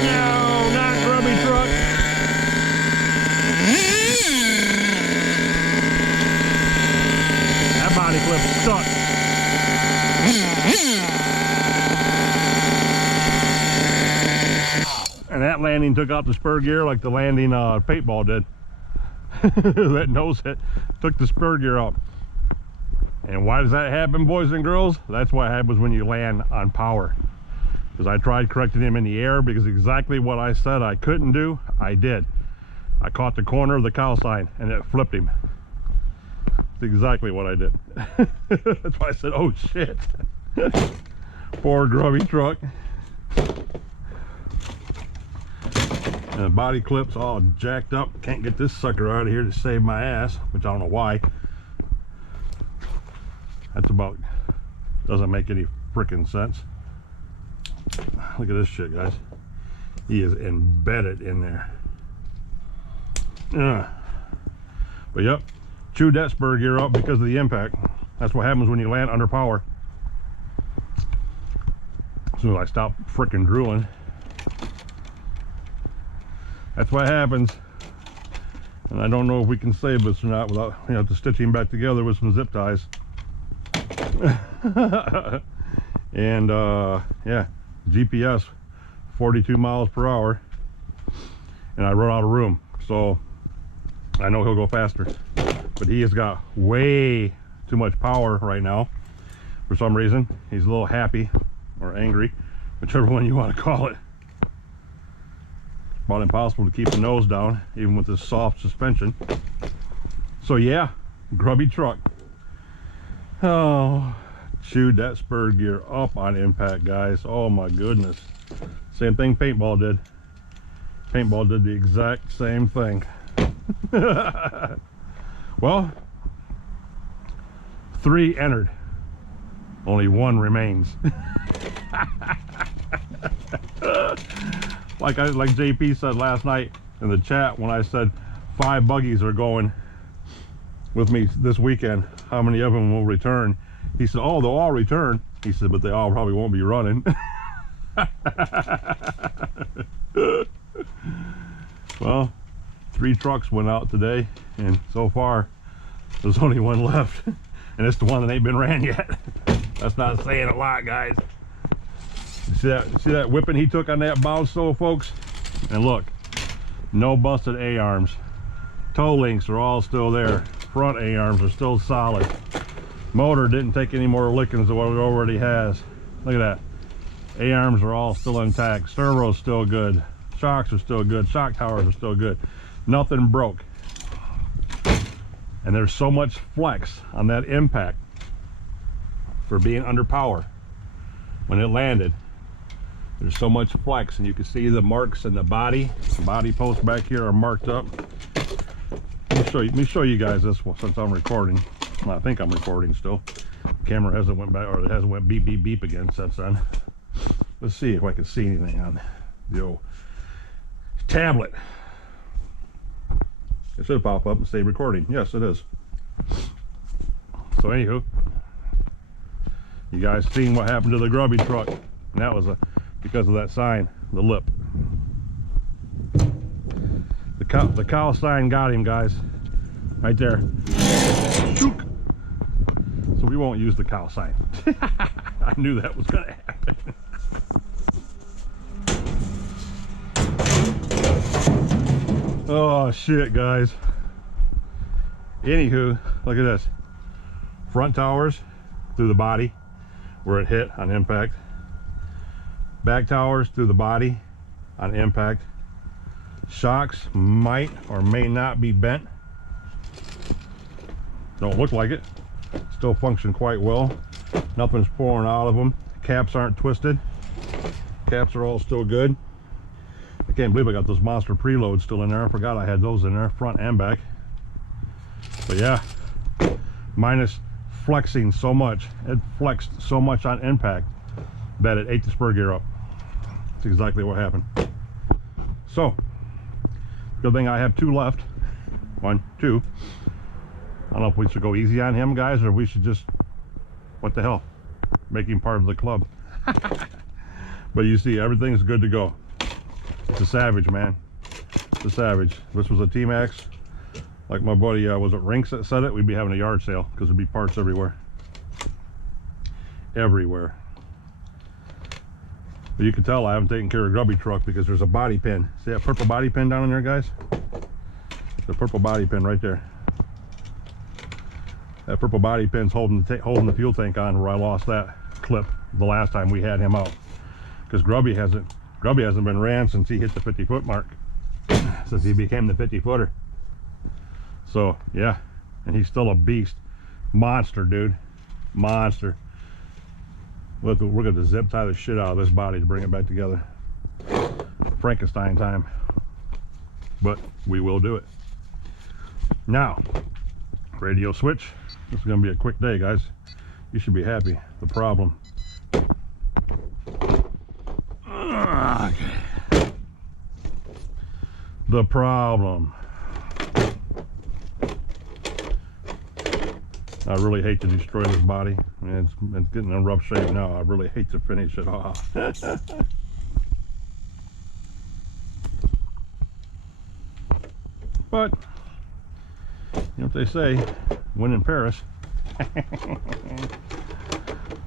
No, not grubby truck. That body clip stuck. And that landing took out the spur gear like the landing paintball did. That nose hit took the spur gear out. And why does that happen, boys and girls? That's what happens when you land on power. Because I tried correcting him in the air, because exactly what I said I couldn't do, I did. I caught the corner of the cow sign and it flipped him. That's exactly what I did. That's why I said, oh shit. Poor grubby truck. And the body clip's all jacked up. Can't get this sucker out of here to save my ass, which I don't know why. That's about, doesn't make any freaking sense. Look at this shit, guys. He is embedded in there. But yep, chewed that spur gear up because of the impact. That's what happens when you land under power. As soon as I stop freaking drooling, that's what happens. And I don't know if we can save this or not without, you know, to stitch him back together with some zip ties. And yeah, GPS 42 miles per hour, and I run out of room, so I know he'll go faster. But he has got way too much power right now for some reason. He's a little happy or angry, whichever one you want to call it. About impossible to keep the nose down even with this soft suspension. So yeah, grubby truck. Oh, chewed that spur gear up on impact, guys. Oh my goodness. Same thing paintball did. Paintball did the exact same thing. Well, 3 entered, only 1 remains. Like JP said last night in the chat when I said 5 buggies are going with me this weekend, how many of them will return? He said, oh, they'll all return. He said, but they all probably won't be running. Well, 3 trucks went out today, and so far there's only 1 left, and it's the one that ain't been ran yet. That's not saying a lot, guys. See that whipping he took on that bounce though, folks? And look, no busted A-arms. Toe links are all still there. Front A-arms are still solid. Motor didn't take any more lickings than what it already has. Look at that. A-arms are all still intact. Servo's still good. Shocks are still good. Shock towers are still good. Nothing broke. And there's so much flex on that impact for being under power. When it landed, there's so much flex, and you can see the marks in the body. The body posts back here are marked up. Let me show you guys this one since I'm recording. Well, I think I'm recording still. The camera hasn't went back, or it hasn't went beep beep beep again since then. Let's see if I can see anything on the old tablet. It should pop up and say recording. Yes, it is. So anywho, you guys seen what happened to the grubby truck, and that was because of that sign, the lip. The cow sign got him, guys, right there. Shook. So we won't use the cow sign. I knew that was gonna happen. Oh shit, guys. Anywho, look at this. Front towers through the body where it hit on impact. Back towers through the body on impact. Shocks might or may not be bent. Don't look like it. Still function quite well. Nothing's pouring out of them. Caps aren't twisted. Caps are all still good. I can't believe I got those monster preloads still in there. I forgot I had those in there, front and back. But yeah, minus flexing so much. It flexed so much on impact that it ate the spur gear up. That's exactly what happened. So, good thing I have 2 left. 1, 2. I don't know if we should go easy on him, guys, or if we should just, what the hell, make him part of the club. But you see, everything's good to go. It's a Savage, man. It's a Savage. If this was a T-Max, like my buddy, was it Rinks that said it, we'd be having a yard sale because there'd be parts everywhere. Everywhere. But you can tell I haven't taken care of grubby truck because there's a body pin. See that purple body pin down in there, guys? The purple body pin right there. That purple body pin's holding the fuel tank on where I lost that clip the last time we had him out. Because Grubby hasn't been ran since he hit the 50-foot mark. Since he became the 50-footer. So yeah, and he's still a beast. Monster, dude. Monster. We're going to zip tie the shit out of this body to bring it back together. Frankenstein time. But we will do it. Now, radio switch. This is going to be a quick day, guys. You should be happy. The problem. Okay. The problem. I really hate to destroy this body. I mean, it's getting in rough shape now. I really hate to finish it off. But, you know what they say, win in Paris.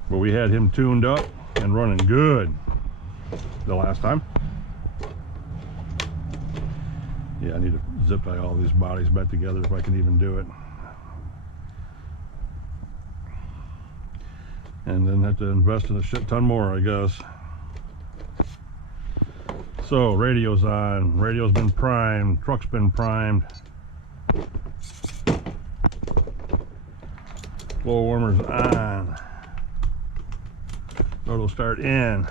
But we had him tuned up and running good the last time. Yeah, I need to zip tie all these bodies back together if I can even do it. And then have to invest in a shit ton more, I guess. So, radio's on, radio's been primed, truck's been primed. Blow warmer's on. Throttle start in.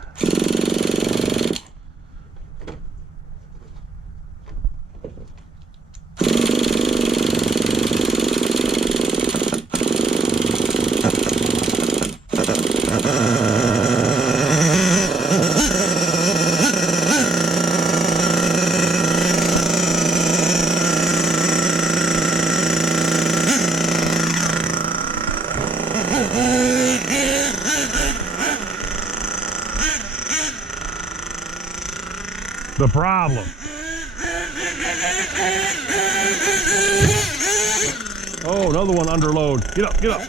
The problem. Oh, another one under load. Get up, get up.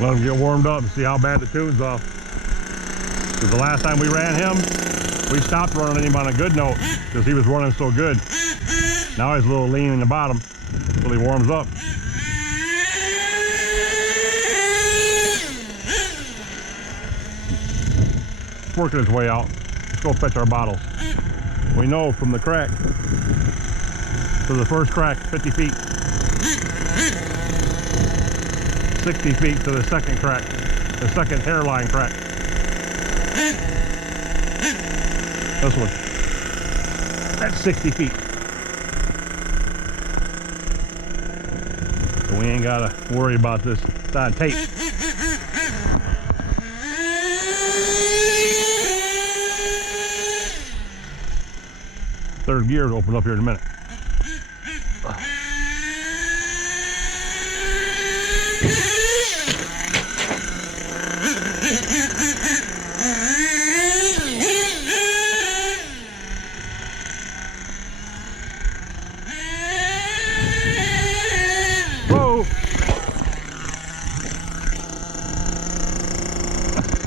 Let him get warmed up and see how bad the tune's off. Because the last time we ran him, we stopped running him on a good note because he was running so good. Now he's a little lean in the bottom until he warms up. It's working its way out. Let's go fetch our bottles. We know from the crack to the first crack, 50 feet. 60 feet to the second crack, the second hairline crack. This one. That's 60 feet. So we ain't gotta worry about this. It's on tape. Third gear to open up here in a minute.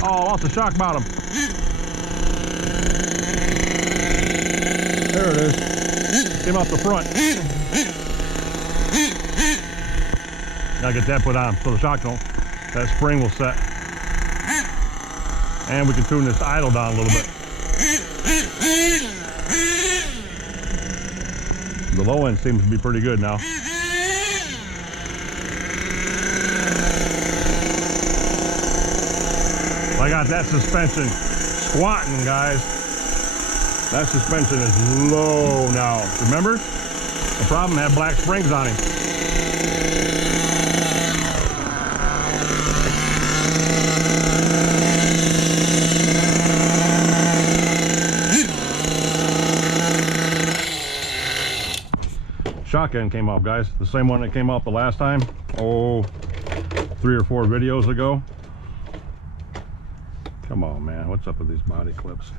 Oh, off the shock bottom. There it is. Came off the front. Gotta get that put on so the shock don't. That spring will set. And we can tune this idle down a little bit. The low end seems to be pretty good now. I got that suspension squatting, guys. That suspension is low now. Remember? The problem had black springs on him. Shock end came off, guys. The same one that came off the last time. Oh, 3 or 4 videos ago. Come on, man. What's up with these body clips?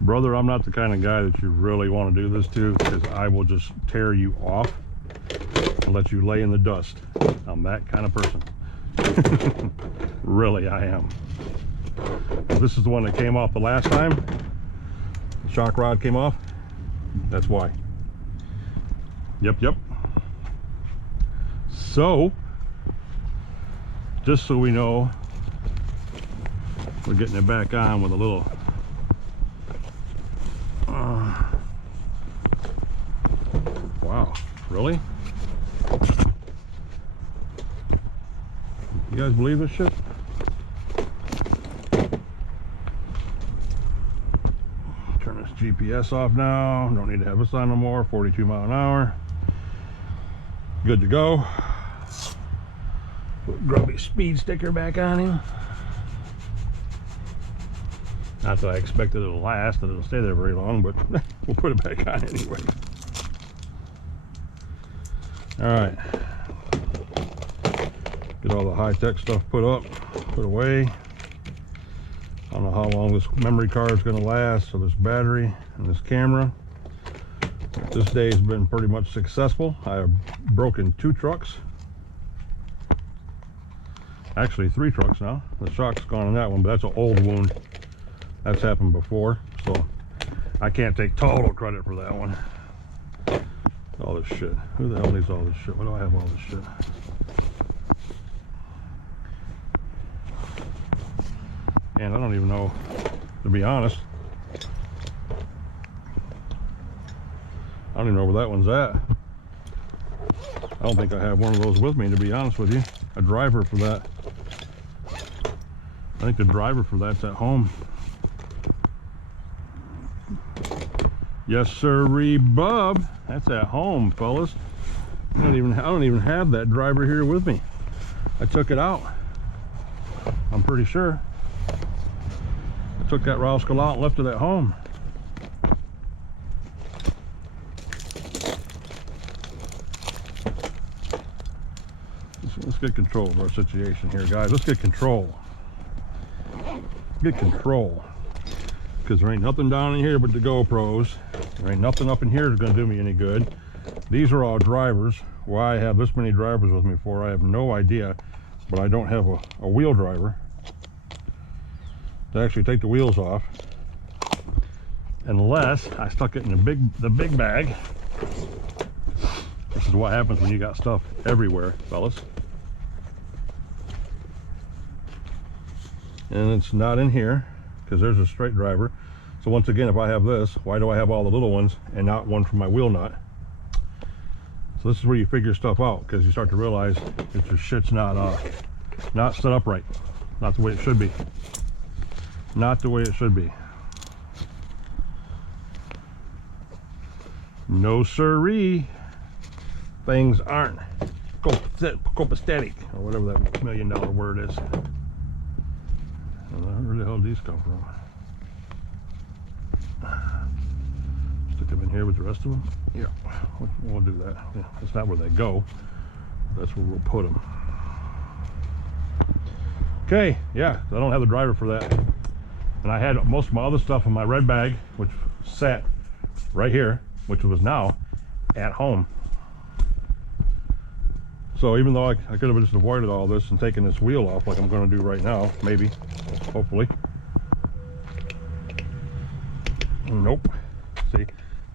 Brother, I'm not the kind of guy that you really want to do this to, because I will just tear you off and let you lay in the dust. I'm that kind of person. Really, I am. This is the one that came off the last time. The shock rod came off. That's why. Yep. So, just so we know, we're getting it back on with a little wow, really? You guys believe this shit? GPS off now. Don't need to have this on no more. 42 mile an hour. Good to go. Put grubby speed sticker back on him. Not that I expected it'll last, that it'll stay there very long, but we'll put it back on anyway. Alright. Get all the high-tech stuff put up, put away. I don't know how long this memory card is going to last, so this battery and this camera. This day has been pretty much successful. I have broken 2 trucks. Actually 3 trucks now. The shock's gone on that one, but that's an old wound. That's happened before, so I can't take total credit for that one. All this shit. Who the hell needs all this shit? Why do I have all this shit? And I don't even know, to be honest. I don't even know where that one's at. I don't think I have one of those with me, to be honest with you. A driver for that. I think the driver for that's at home. Yes, sirree, bub. That's at home, fellas. I don't even have that driver here with me. I took it out. I'm pretty sure. I took that rascal out and left it at home. Let's get control of our situation here, guys. Let's get control. Get control. Because there ain't nothing down in here but the GoPros. There ain't nothing up in here that's going to do me any good. These are all drivers. Why I have this many drivers with me for, I have no idea. But I don't have a wheel driver to actually take the wheels off. Unless I stuck it in the big bag. This is what happens when you got stuff everywhere, fellas. And it's not in here because there's a straight driver. So once again, if I have this, why do I have all the little ones and not one for my wheel nut? So this is where you figure stuff out, because you start to realize that your shit's not set up right. Not the way it should be. Not the way it should be. No sirree. Things aren't copacetic, or whatever that $1 million word is. Where the hell did these come from? Stick them in here with the rest of them? Yeah, we'll do that. Yeah, that's not where they go. That's where we'll put them. Okay, yeah, I don't have the driver for that. And I had most of my other stuff in my red bag, which sat right here, which was now at home. So even though I could have just avoided all this and taken this wheel off like I'm going to do right now, maybe, hopefully. Nope. See,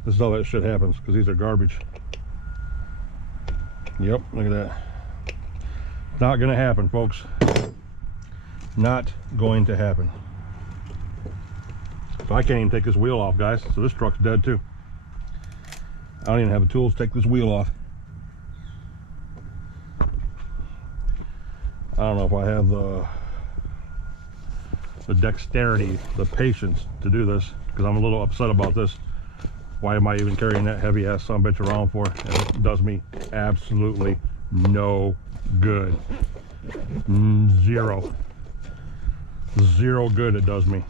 this is how that shit happens, because these are garbage. Yep, look at that. Not going to happen, folks. Not going to happen. So I can't even take this wheel off, guys. So this truck's dead too. I don't even have the tools to take this wheel off. I don't know if I have the dexterity, the patience to do this, because I'm a little upset about this. Why am I even carrying that heavy ass son of a bitch around for? And it does me absolutely no good. Zero good it does me.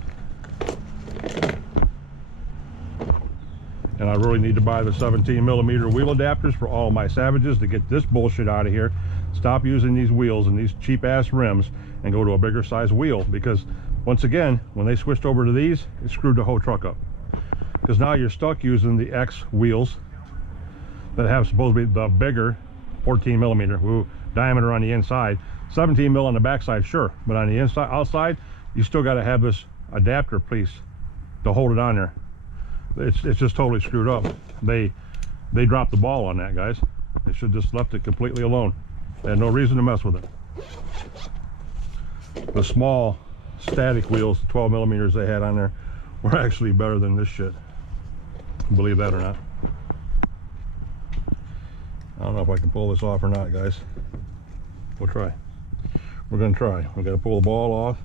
And I really need to buy the 17mm wheel adapters for all my Savages to get this bullshit out of here. Stop using these wheels and these cheap ass rims and go to a bigger size wheel, because once again, when they switched over to these, it screwed the whole truck up. Because now you're stuck using the X wheels that have supposed to be the bigger 14mm diameter on the inside, 17mm on the backside, sure, but on the inside, outside, you still got to have this adapter piece to hold it on there. It's just totally screwed up. They dropped the ball on that, guys. They should just left it completely alone. They had no reason to mess with it. The small static wheels, 12mm they had on there, were actually better than this shit. Believe that or not. I don't know if I can pull this off or not, guys. We'll try. We're gonna try. We gotta pull the ball off.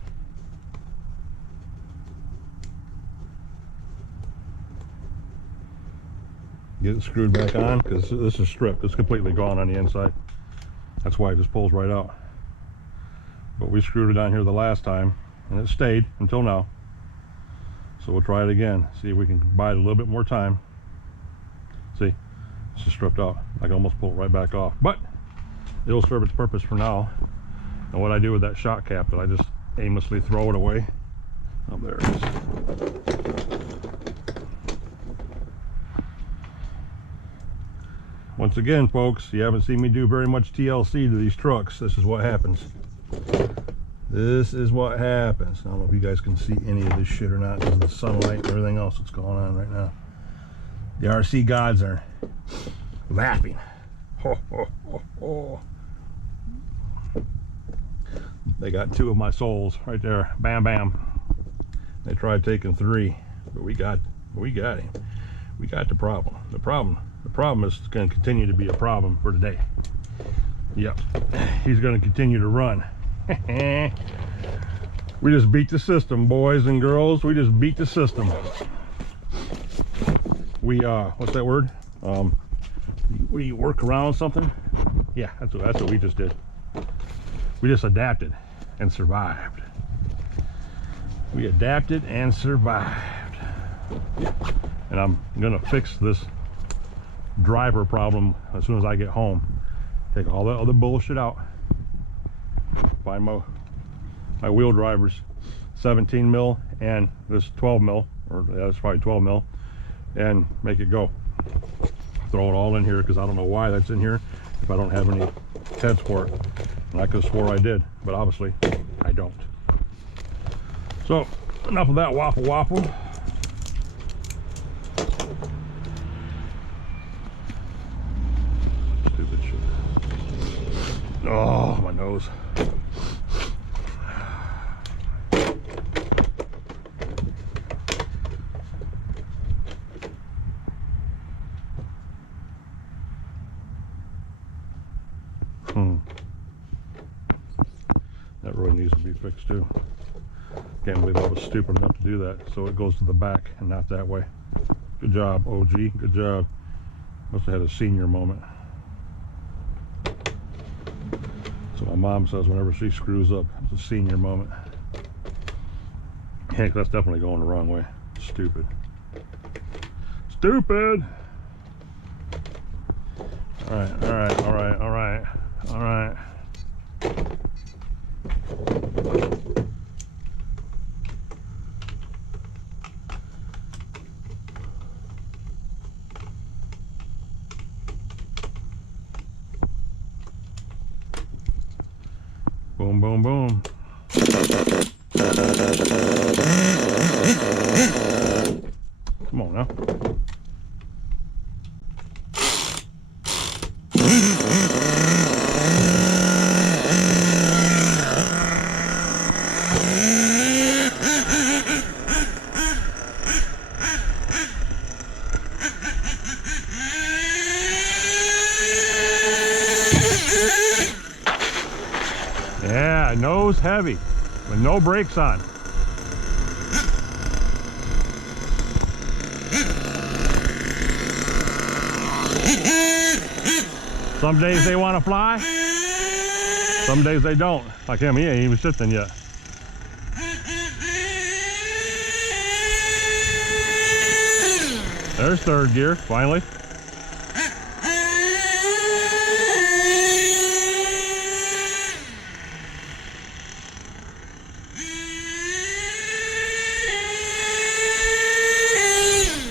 get it screwed back on, because this is stripped. It's completely gone on the inside. That's why it just pulls right out. But we screwed it on here the last time, and it stayed until now. So we'll try it again, see if we can buy it a little bit more time. See, it's just stripped out. I can almost pull it right back off, but it'll serve its purpose for now. And what I do with that shock cap, that I just aimlessly throw it away. Oh, there it is. Once again, folks, you haven't seen me do very much TLC to these trucks. This is what happens. This is what happens. I don't know if you guys can see any of this shit or not because of the sunlight and everything else that's going on right now. The RC gods are laughing. Ho, ho, ho, ho. They got 2 of my souls right there. Bam, bam. They tried taking 3, but we got him. We got the problem. The problem is going to continue to be a problem for today. Yep, he's going to continue to run. We just beat the system, boys and girls. We just beat the system. We what's that word? What do you work around something? Yeah, that's what we just did. We just adapted and survived. We adapted and survived. And I'm gonna fix this driver problem as soon as I get home. Take all that other bullshit out. Find my wheel drivers, 17 mil and this 12 mil, or that's probably 12 mil, and make it go. Throw it all in here because I don't know why that's in here if I don't have any heads for it. And I could have swore I did, but obviously I don't. So enough of that waffle. Stupid shit. Oh, my nose. That really needs to be fixed too. Can't believe I was stupid enough to do that. So it goes to the back and not that way. Good job, OG. Good job. Must have had a senior moment. So my mom says whenever she screws up, it's a senior moment. Heck, that's definitely going the wrong way. Stupid. Stupid! Alright, alright, alright, alright, alright. Boom, boom, boom. Come on now. Yeah, nose heavy with no brakes on. Some days they want to fly, some days they don't. Like him, he ain't even shifting yet. There's third gear, finally.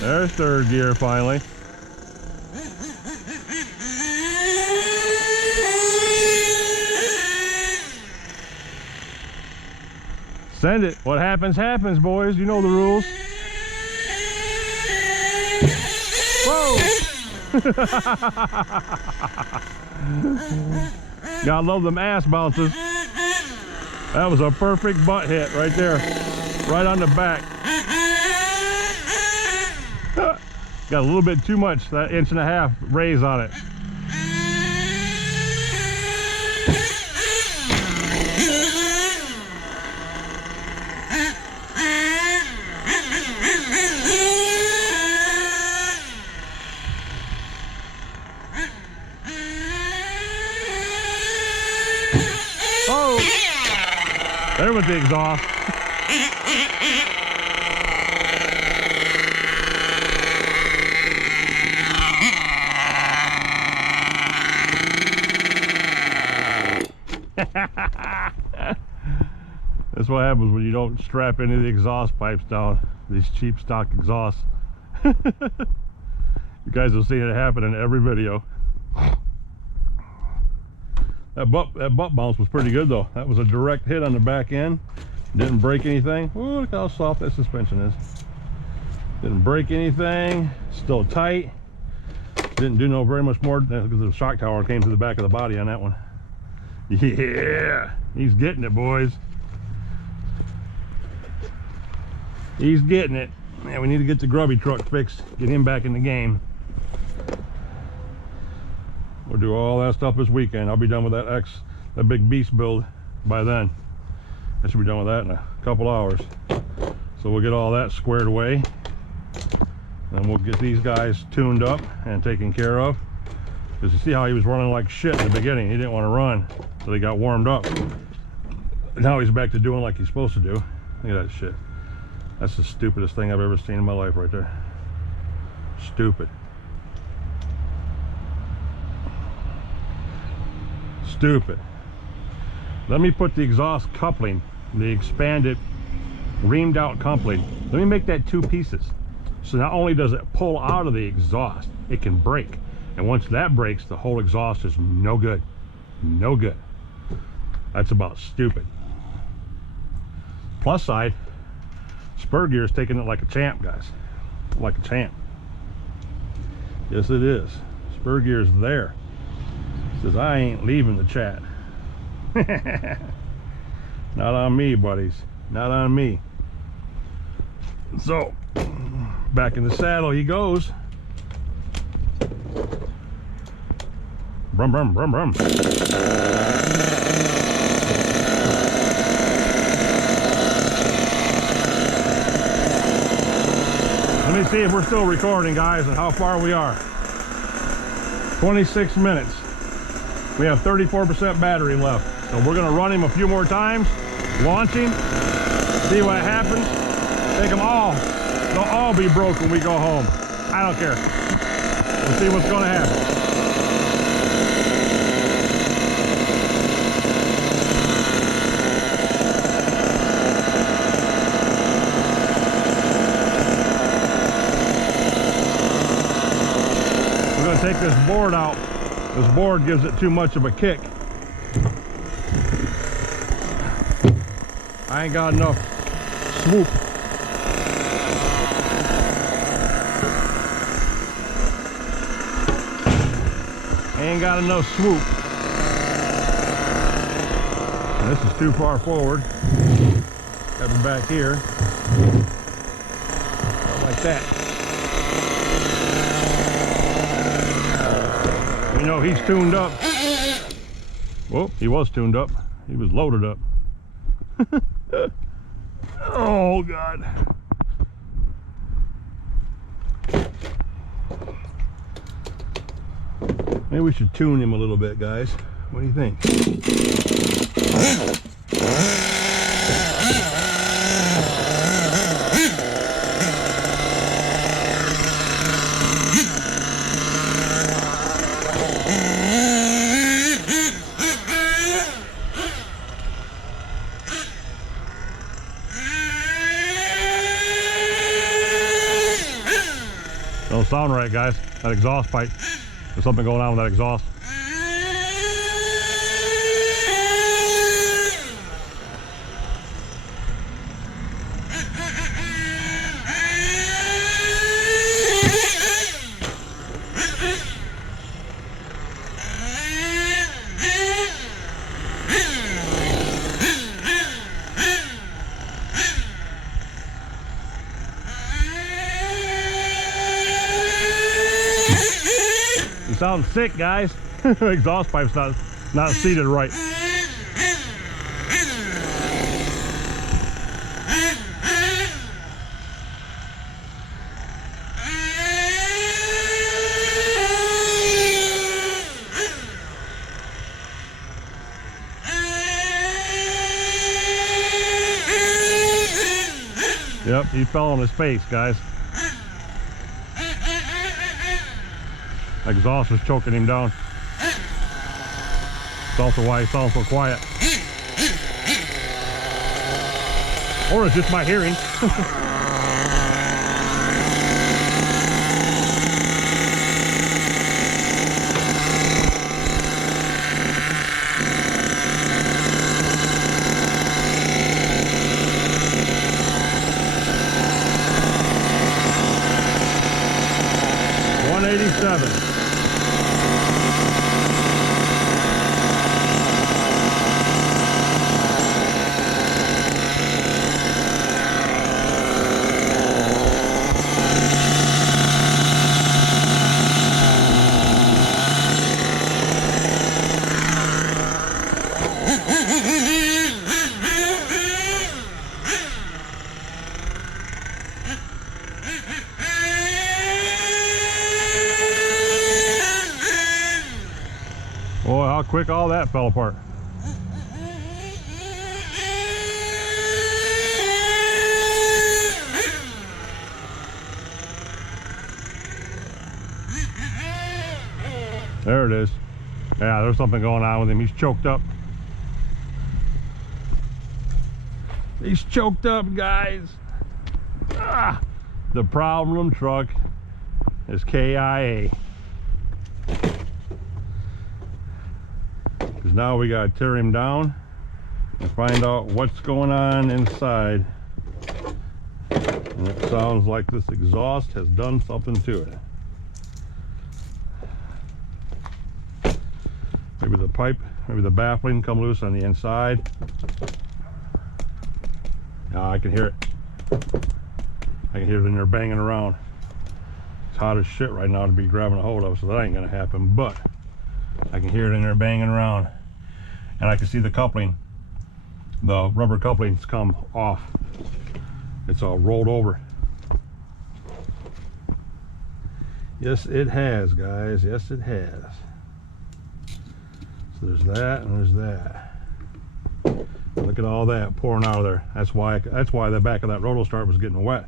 There's third gear, finally. Send it. What happens, happens, boys. You know the rules. Whoa! Gotta love them ass bounces. That was a perfect butt hit right there. Right on the back. Got a little bit too much, that 1.5 inch raise on it. There went the exhaust. That's what happens when you don't strap any of the exhaust pipes down. These cheap stock exhausts. You guys have seen it happen in every video. That butt bounce was pretty good though. That was a direct hit on the back end. Didn't break anything. Ooh, look how soft that suspension is. Didn't break anything. Still tight. Didn't do no very much more because the shock tower came to the back of the body on that one. Yeah, he's getting it, boys. He's getting it. Man, we need to get the grubby truck fixed. Get him back in the game. We'll do all that stuff this weekend. I'll be done with that big beast build by then. I should be done with that in a couple hours. So we'll get all that squared away. And we'll get these guys tuned up and taken care of. Because you see how he was running like shit in the beginning. He didn't want to run. So they got warmed up. Now he's back to doing like he's supposed to do. Look at that shit. That's the stupidest thing I've ever seen in my life right there. Stupid. Stupid. Let me put the exhaust coupling, the expanded reamed out coupling, let me make that 2 pieces. So not only does it pull out of the exhaust, it can break. And once that breaks, the whole exhaust is no good. No good. That's about stupid. Plus side, Spur Gear is taking it like a champ, guys. Like a champ. Yes, it is. Spur Gear's there. Says, I ain't leaving the chat. Not on me, buddies. Not on me. So, back in the saddle he goes. Brum, brum, brum, brum. Let me see if we're still recording, guys, and how far we are. 26 minutes. We have 34% battery left. So we're gonna run him a few more times, launch him, see what happens. Take them all. They'll all be broke when we go home. I don't care. We'll see what's gonna happen. Take this board out. This board gives it too much of a kick. I ain't got enough swoop. I ain't got enough swoop. And this is too far forward. Have it back here. Like that. You know, he's tuned up. Well, he was tuned up. He was loaded up. Oh, God. Maybe we should tune him a little bit, guys. What do you think? Don't sound right, guys. That exhaust pipe. There's something going on with that exhaust. Sounds sick, guys. Exhaust pipe's not seated right. Yep, he fell on his face, guys. Exhaust was choking him down. It's also why he sounds so quiet. Or it's just my hearing. Boy, how quick all that fell apart. There it is. Yeah, there's something going on with him. He's choked up. He's choked up, guys. Ah, the problem truck is KIA. Because now we gotta tear him down and find out what's going on inside. And it sounds like this exhaust has done something to it. Maybe the pipe, maybe the baffling come loose on the inside. Now I can hear it. I can hear it in there banging around. It's hot as shit right now to be grabbing a hold of, so that ain't gonna happen, but I can hear it in there banging around. And I can see the coupling, the rubber couplings come off. It's all rolled over. Yes, it has, guys. Yes, it has. So there's that and there's that. Look at all that pouring out of there. That's why the back of that roto start was getting wet.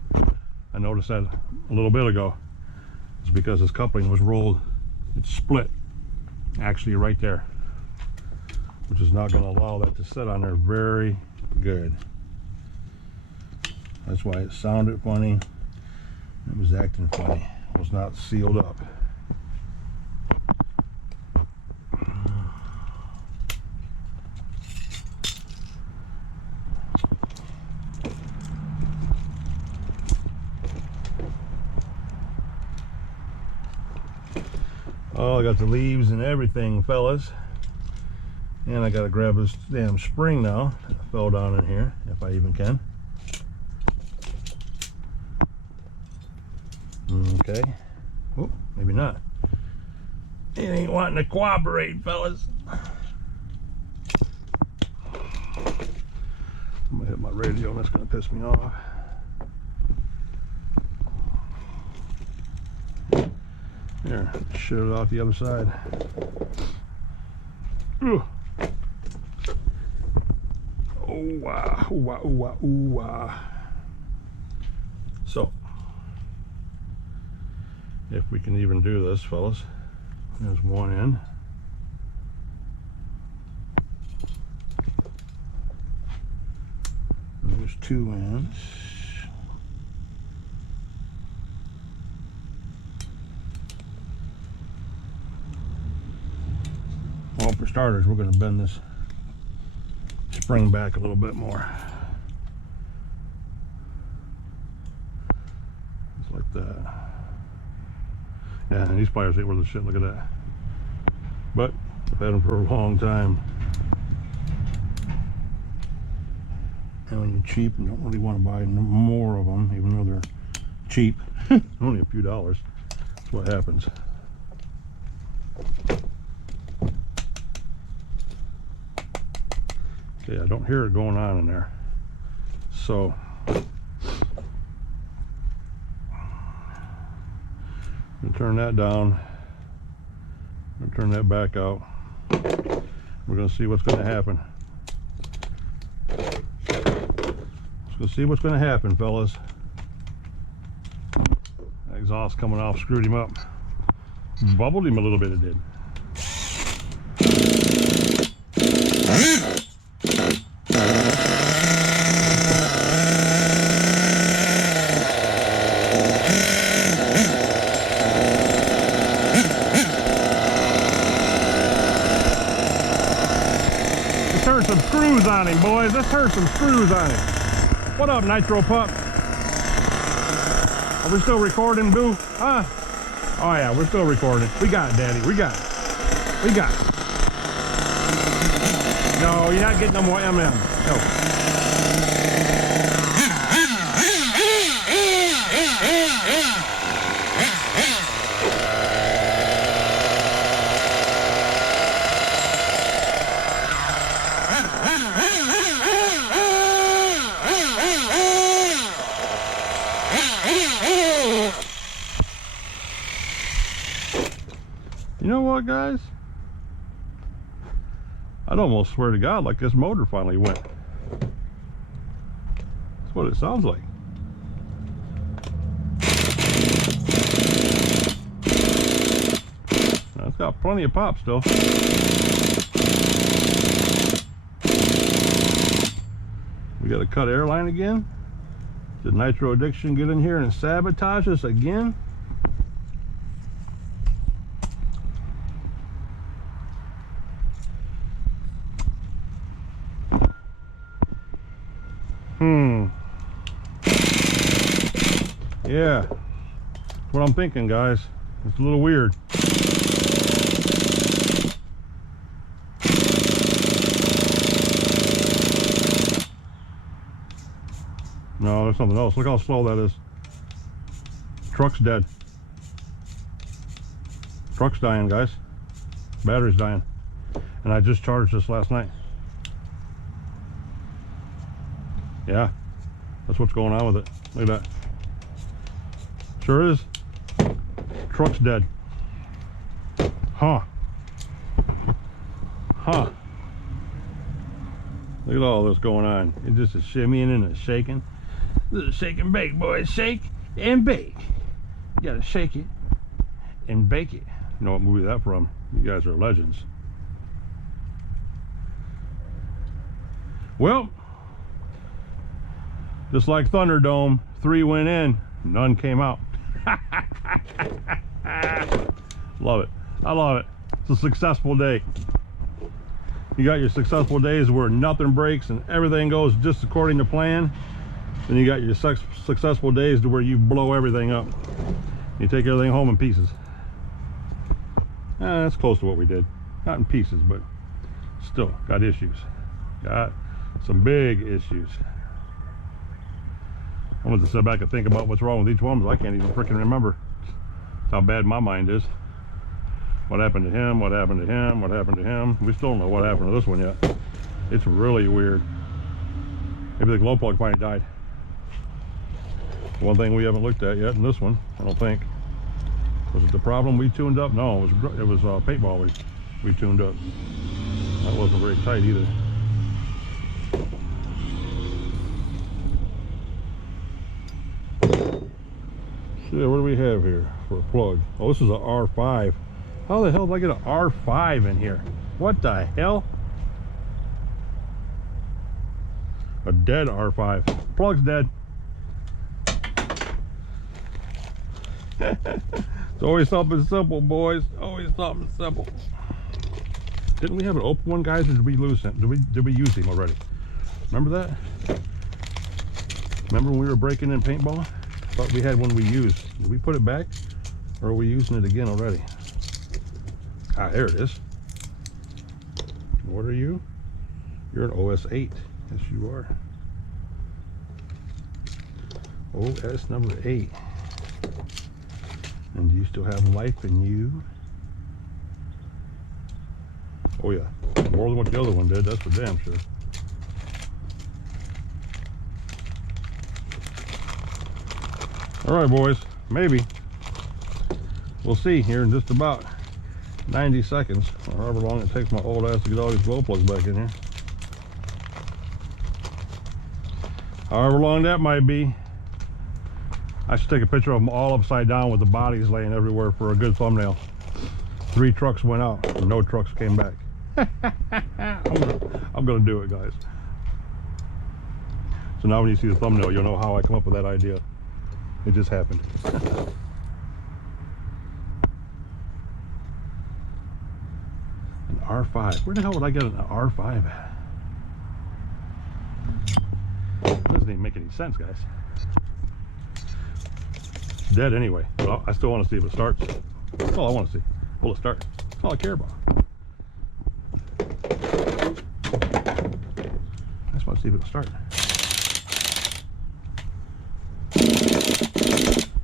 I noticed that a little bit ago. It's because this coupling was rolled. It's split, actually right there, which is not going to allow that to sit on there very good. That's why it sounded funny. It was acting funny. It was not sealed up. Oh, I got the leaves and everything, fellas. And I gotta grab this damn spring now. It fell down in here, if I even can. Okay. Oh, maybe not. It ain't wanting to cooperate, fellas. I'm gonna hit my radio and that's gonna piss me off. There, shit it out the other side. Ugh. Oh wow, ooh wow, ooh wow, ooh wow. So, if we can even do this, fellas, there's one end. There's two ends. Well, for starters, we're going to bend this spring back a little bit more. Just like that. Yeah, and these pliers ain't worth the shit. Look at that. But I've had them for a long time. And when you're cheap and don't really want to buy more of them, even though they're cheap, only a few dollars, that's what happens. Okay, I don't hear it going on in there. So I'm gonna turn that down. I'm gonna turn that back out. We're gonna see what's gonna happen. It's Let's see what's going to happen, fellas. That exhaust coming off screwed him up. Bubbled him a little bit, it did. Let's turn some screws on him, boys. Let's turn some screws on him. What up, Nitro Pup? Are we still recording, Boo? Huh? Oh yeah, we're still recording. We got it, Daddy. We got it. We got it. No, you're not getting no more M&M. No. You know what, guys? I'd almost swear to God like this motor finally went. That's what it sounds like. Now, it's got plenty of pop still. We got to cut airline again. Did Nitro Addiction get in here and sabotage us again? Yeah, that's what I'm thinking, guys. It's a little weird. No, there's something else. Look how slow that is. Truck's dead. Truck's dying, guys. Battery's dying. And I just charged this last night. Yeah, that's what's going on with it. Look at that. Sure is. Truck's dead. Huh. Huh. Look at all this going on. It's just a shimmying and a shaking. This is shake and bake, boys. Shake and bake. You gotta shake it and bake it. You know what movie that's from? You guys are legends. Well, just like Thunderdome, 3 went in, none came out. Love it. I love it. It's a successful day. You got your successful days where nothing breaks and everything goes just according to plan. Then you got your successful days to where you blow everything up. You take everything home in pieces. That's close to what we did. Not in pieces, but still got issues. Got some big issues. I want to sit back and think about what's wrong with each one, but I can't even freaking remember how bad my mind is. What happened to him? What happened to him? What happened to him? We still don't know what happened to this one yet. It's really weird. Maybe the glow plug finally died. One thing we haven't looked at yet in this one, I don't think. Was it the problem we tuned up? No, it was paintball we tuned up. That wasn't very tight either. Yeah, what do we have here for a plug? Oh, this is an R5. How the hell did I get an R5 in here? What the hell? A dead R5. Plug's dead. It's always something simple, boys. Always something simple. Didn't we have an open one, guys, or did we lose him? Did we use him already? Remember that? Remember when we were breaking in paintball? Thought we had one we used. Did we put it back? Or are we using it again already? Ah, there it is. What are you? You're an OS 8. Yes, you are. OS number 8. And do you still have life in you? Oh yeah, more than what the other one did, that's for damn sure. All right, boys, maybe. We'll see here in just about 90 seconds, or however long it takes my old ass to get all these glow plugs back in here. However long that might be. I should take a picture of them all upside down with the bodies laying everywhere for a good thumbnail. 3 trucks went out and no trucks came back. I'm gonna do it, guys. So now when you see the thumbnail, you'll know how I come up with that idea. It just happened. An R5. Where the hell would I get an R5 at? That doesn't even make any sense, guys. It's dead anyway, but I still want to see if it starts. That's all I want to see. Will it start? That's all I care about. I just want to see if it'll start.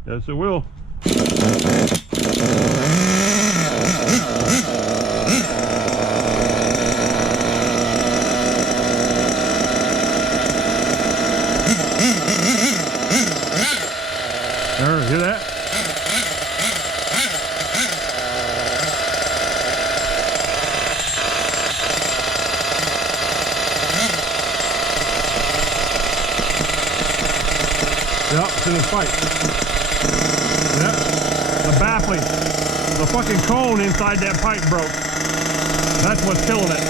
Yes, it will. There, hear that? Yep, it's in his pipe. Yep, the baffling, the fucking cone inside that pipe broke. That's what's killing it.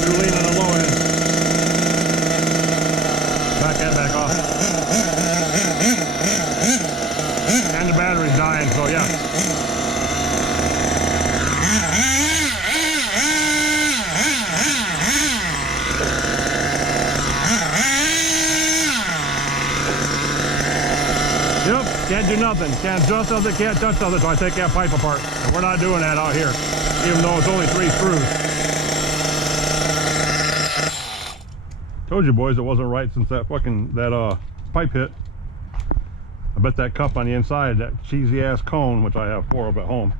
You're leaning on the low end. Back that back off. And the battery's dying, so yeah. Yep, can't do nothing. Can't adjust nothing, can't touch nothing, so I take that pipe apart. And we're not doing that out here, even though it's only 3 screws. Told you boys it wasn't right since that pipe hit. I bet that cup on the inside, that cheesy ass cone, which I have 4 of at home,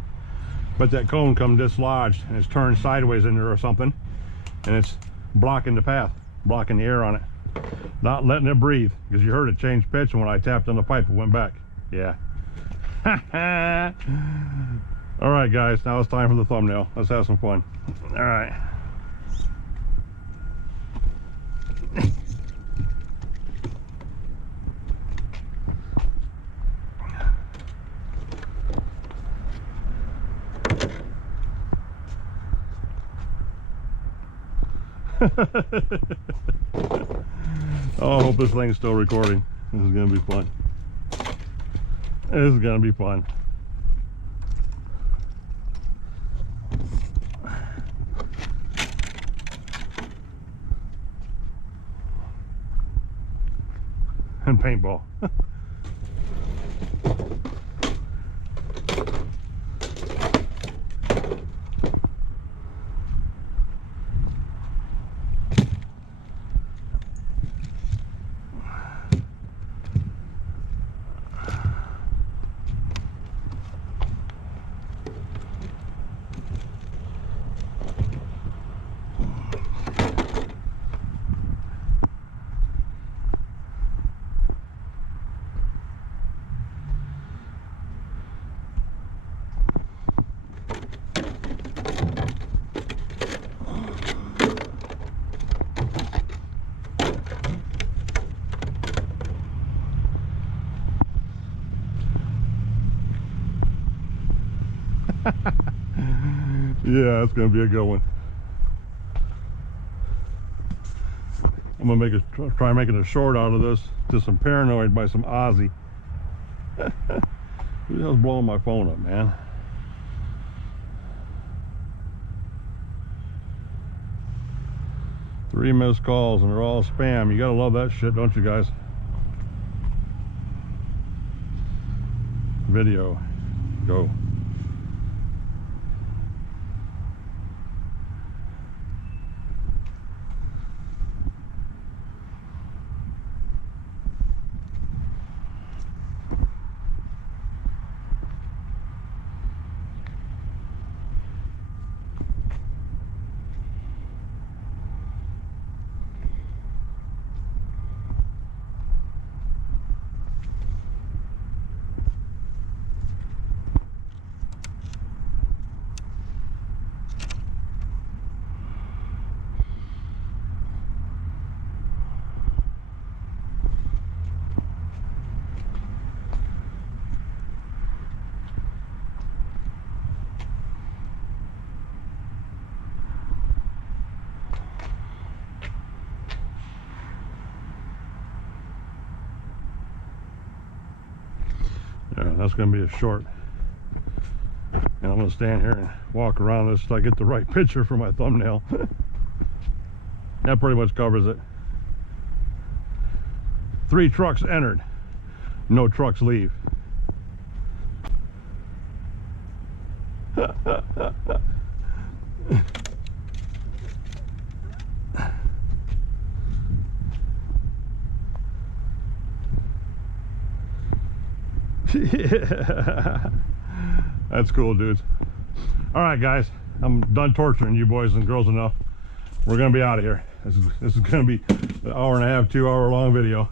but that cone come dislodged and it's turned sideways in there or something, and it's blocking the path, blocking the air on it. Not letting it breathe, because you heard it change pitch, and when I tapped on the pipe it went back. Yeah. All right guys, now it's time for the thumbnail. Let's have some fun. All right. Oh, I hope this thing's still recording. This is gonna be fun. This is gonna be fun. And paintball. Yeah, it's gonna be a good one. I'm gonna make try making a short out of this. Just some Paranoid by some Ozzy. Who the hell's blowing my phone up, man? Three missed calls and they're all spam. You gotta love that shit, don't you guys? Video. Go. That's going to be a short. And I'm going to stand here and walk around this till I get the right picture for my thumbnail. That pretty much covers it. 3 trucks entered, no trucks leave. Yeah. That's cool, dudes. All right, guys, I'm done torturing you boys and girls enough. We're gonna be out of here. This is gonna be an hour and a half, 2 hour long video.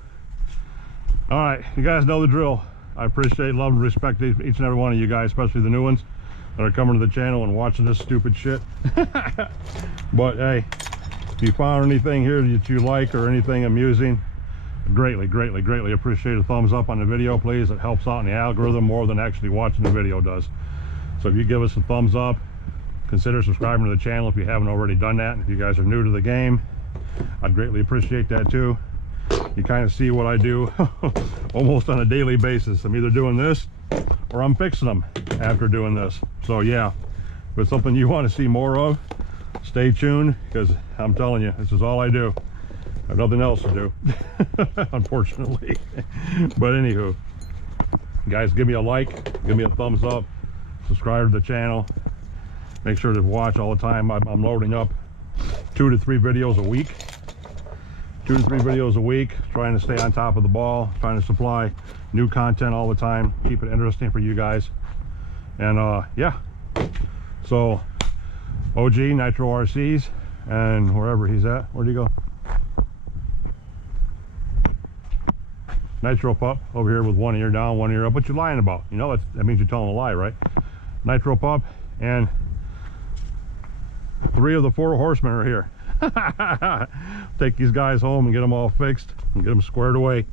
All right, you guys know the drill. I appreciate, love, and respect each and every one of you guys, especially the new ones that are coming to the channel and watching this stupid shit. But hey, if you found anything here that you like or anything amusing, greatly appreciate a thumbs up on the video, please. It helps out in the algorithm more than actually watching the video does. So if you give us a thumbs up, consider subscribing to the channel if you haven't already done that. And if you guys are new to the game, I'd greatly appreciate that too. You kind of see what I do almost on a daily basis. I'm either doing this or I'm fixing them after doing this. So yeah, if it's something you want to see more of, stay tuned, because I'm telling you, this is all I do. I have nothing else to do, unfortunately. But anywho, guys, give me a like, give me a thumbs up, subscribe to the channel, make sure to watch all the time. I'm loading up 2 to 3 videos a week. 2 to 3 videos a week, trying to stay on top of the ball, trying to supply new content all the time, keep it interesting for you guys. And yeah, so OG Nitro RCs, and wherever he's at, where'd he go? Nitro Pup over here with one ear down, one ear up. What you lying about? You know, that means you're telling a lie, right? Nitro Pup and 3 of the 4 horsemen are here. Take these guys home and get them all fixed and get them squared away,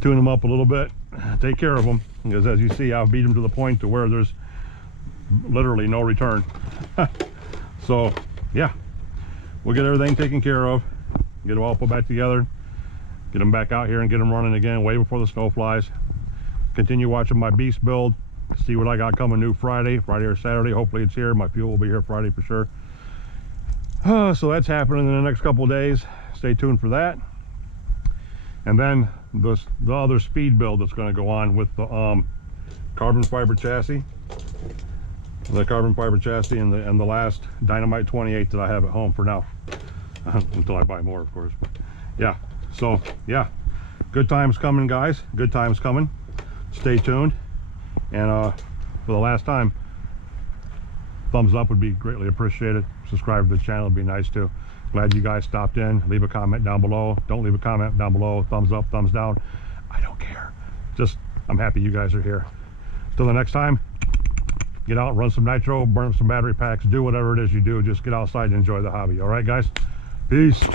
tune them up a little bit, take care of them, because as you see, I've beat them to the point to where there's literally no return. So yeah, we'll get everything taken care of, get them all put back together, get them back out here and get them running again way before the snow flies. Continue watching my beast build, see what I got coming new Friday or Saturday. Hopefully it's here. My fuel will be here Friday for sure. So that's happening in the next couple of days. Stay tuned for that. And then the other speed build that's going to go on with the carbon fiber chassis. The carbon fiber chassis and the last Dynamite 28 that I have at home for now. Until I buy more, of course. But yeah, so yeah, good times coming, guys. Good times coming. Stay tuned. And for the last time, thumbs up would be greatly appreciated. Subscribe to the channel would be nice too. Glad you guys stopped in. Leave a comment down below. Don't leave a comment down below. Thumbs up, thumbs down, I don't care. Just, I'm happy you guys are here. Till the next time, get out, run some nitro, burn some battery packs, do whatever it is you do. Just get outside and enjoy the hobby. All right, guys? Peace.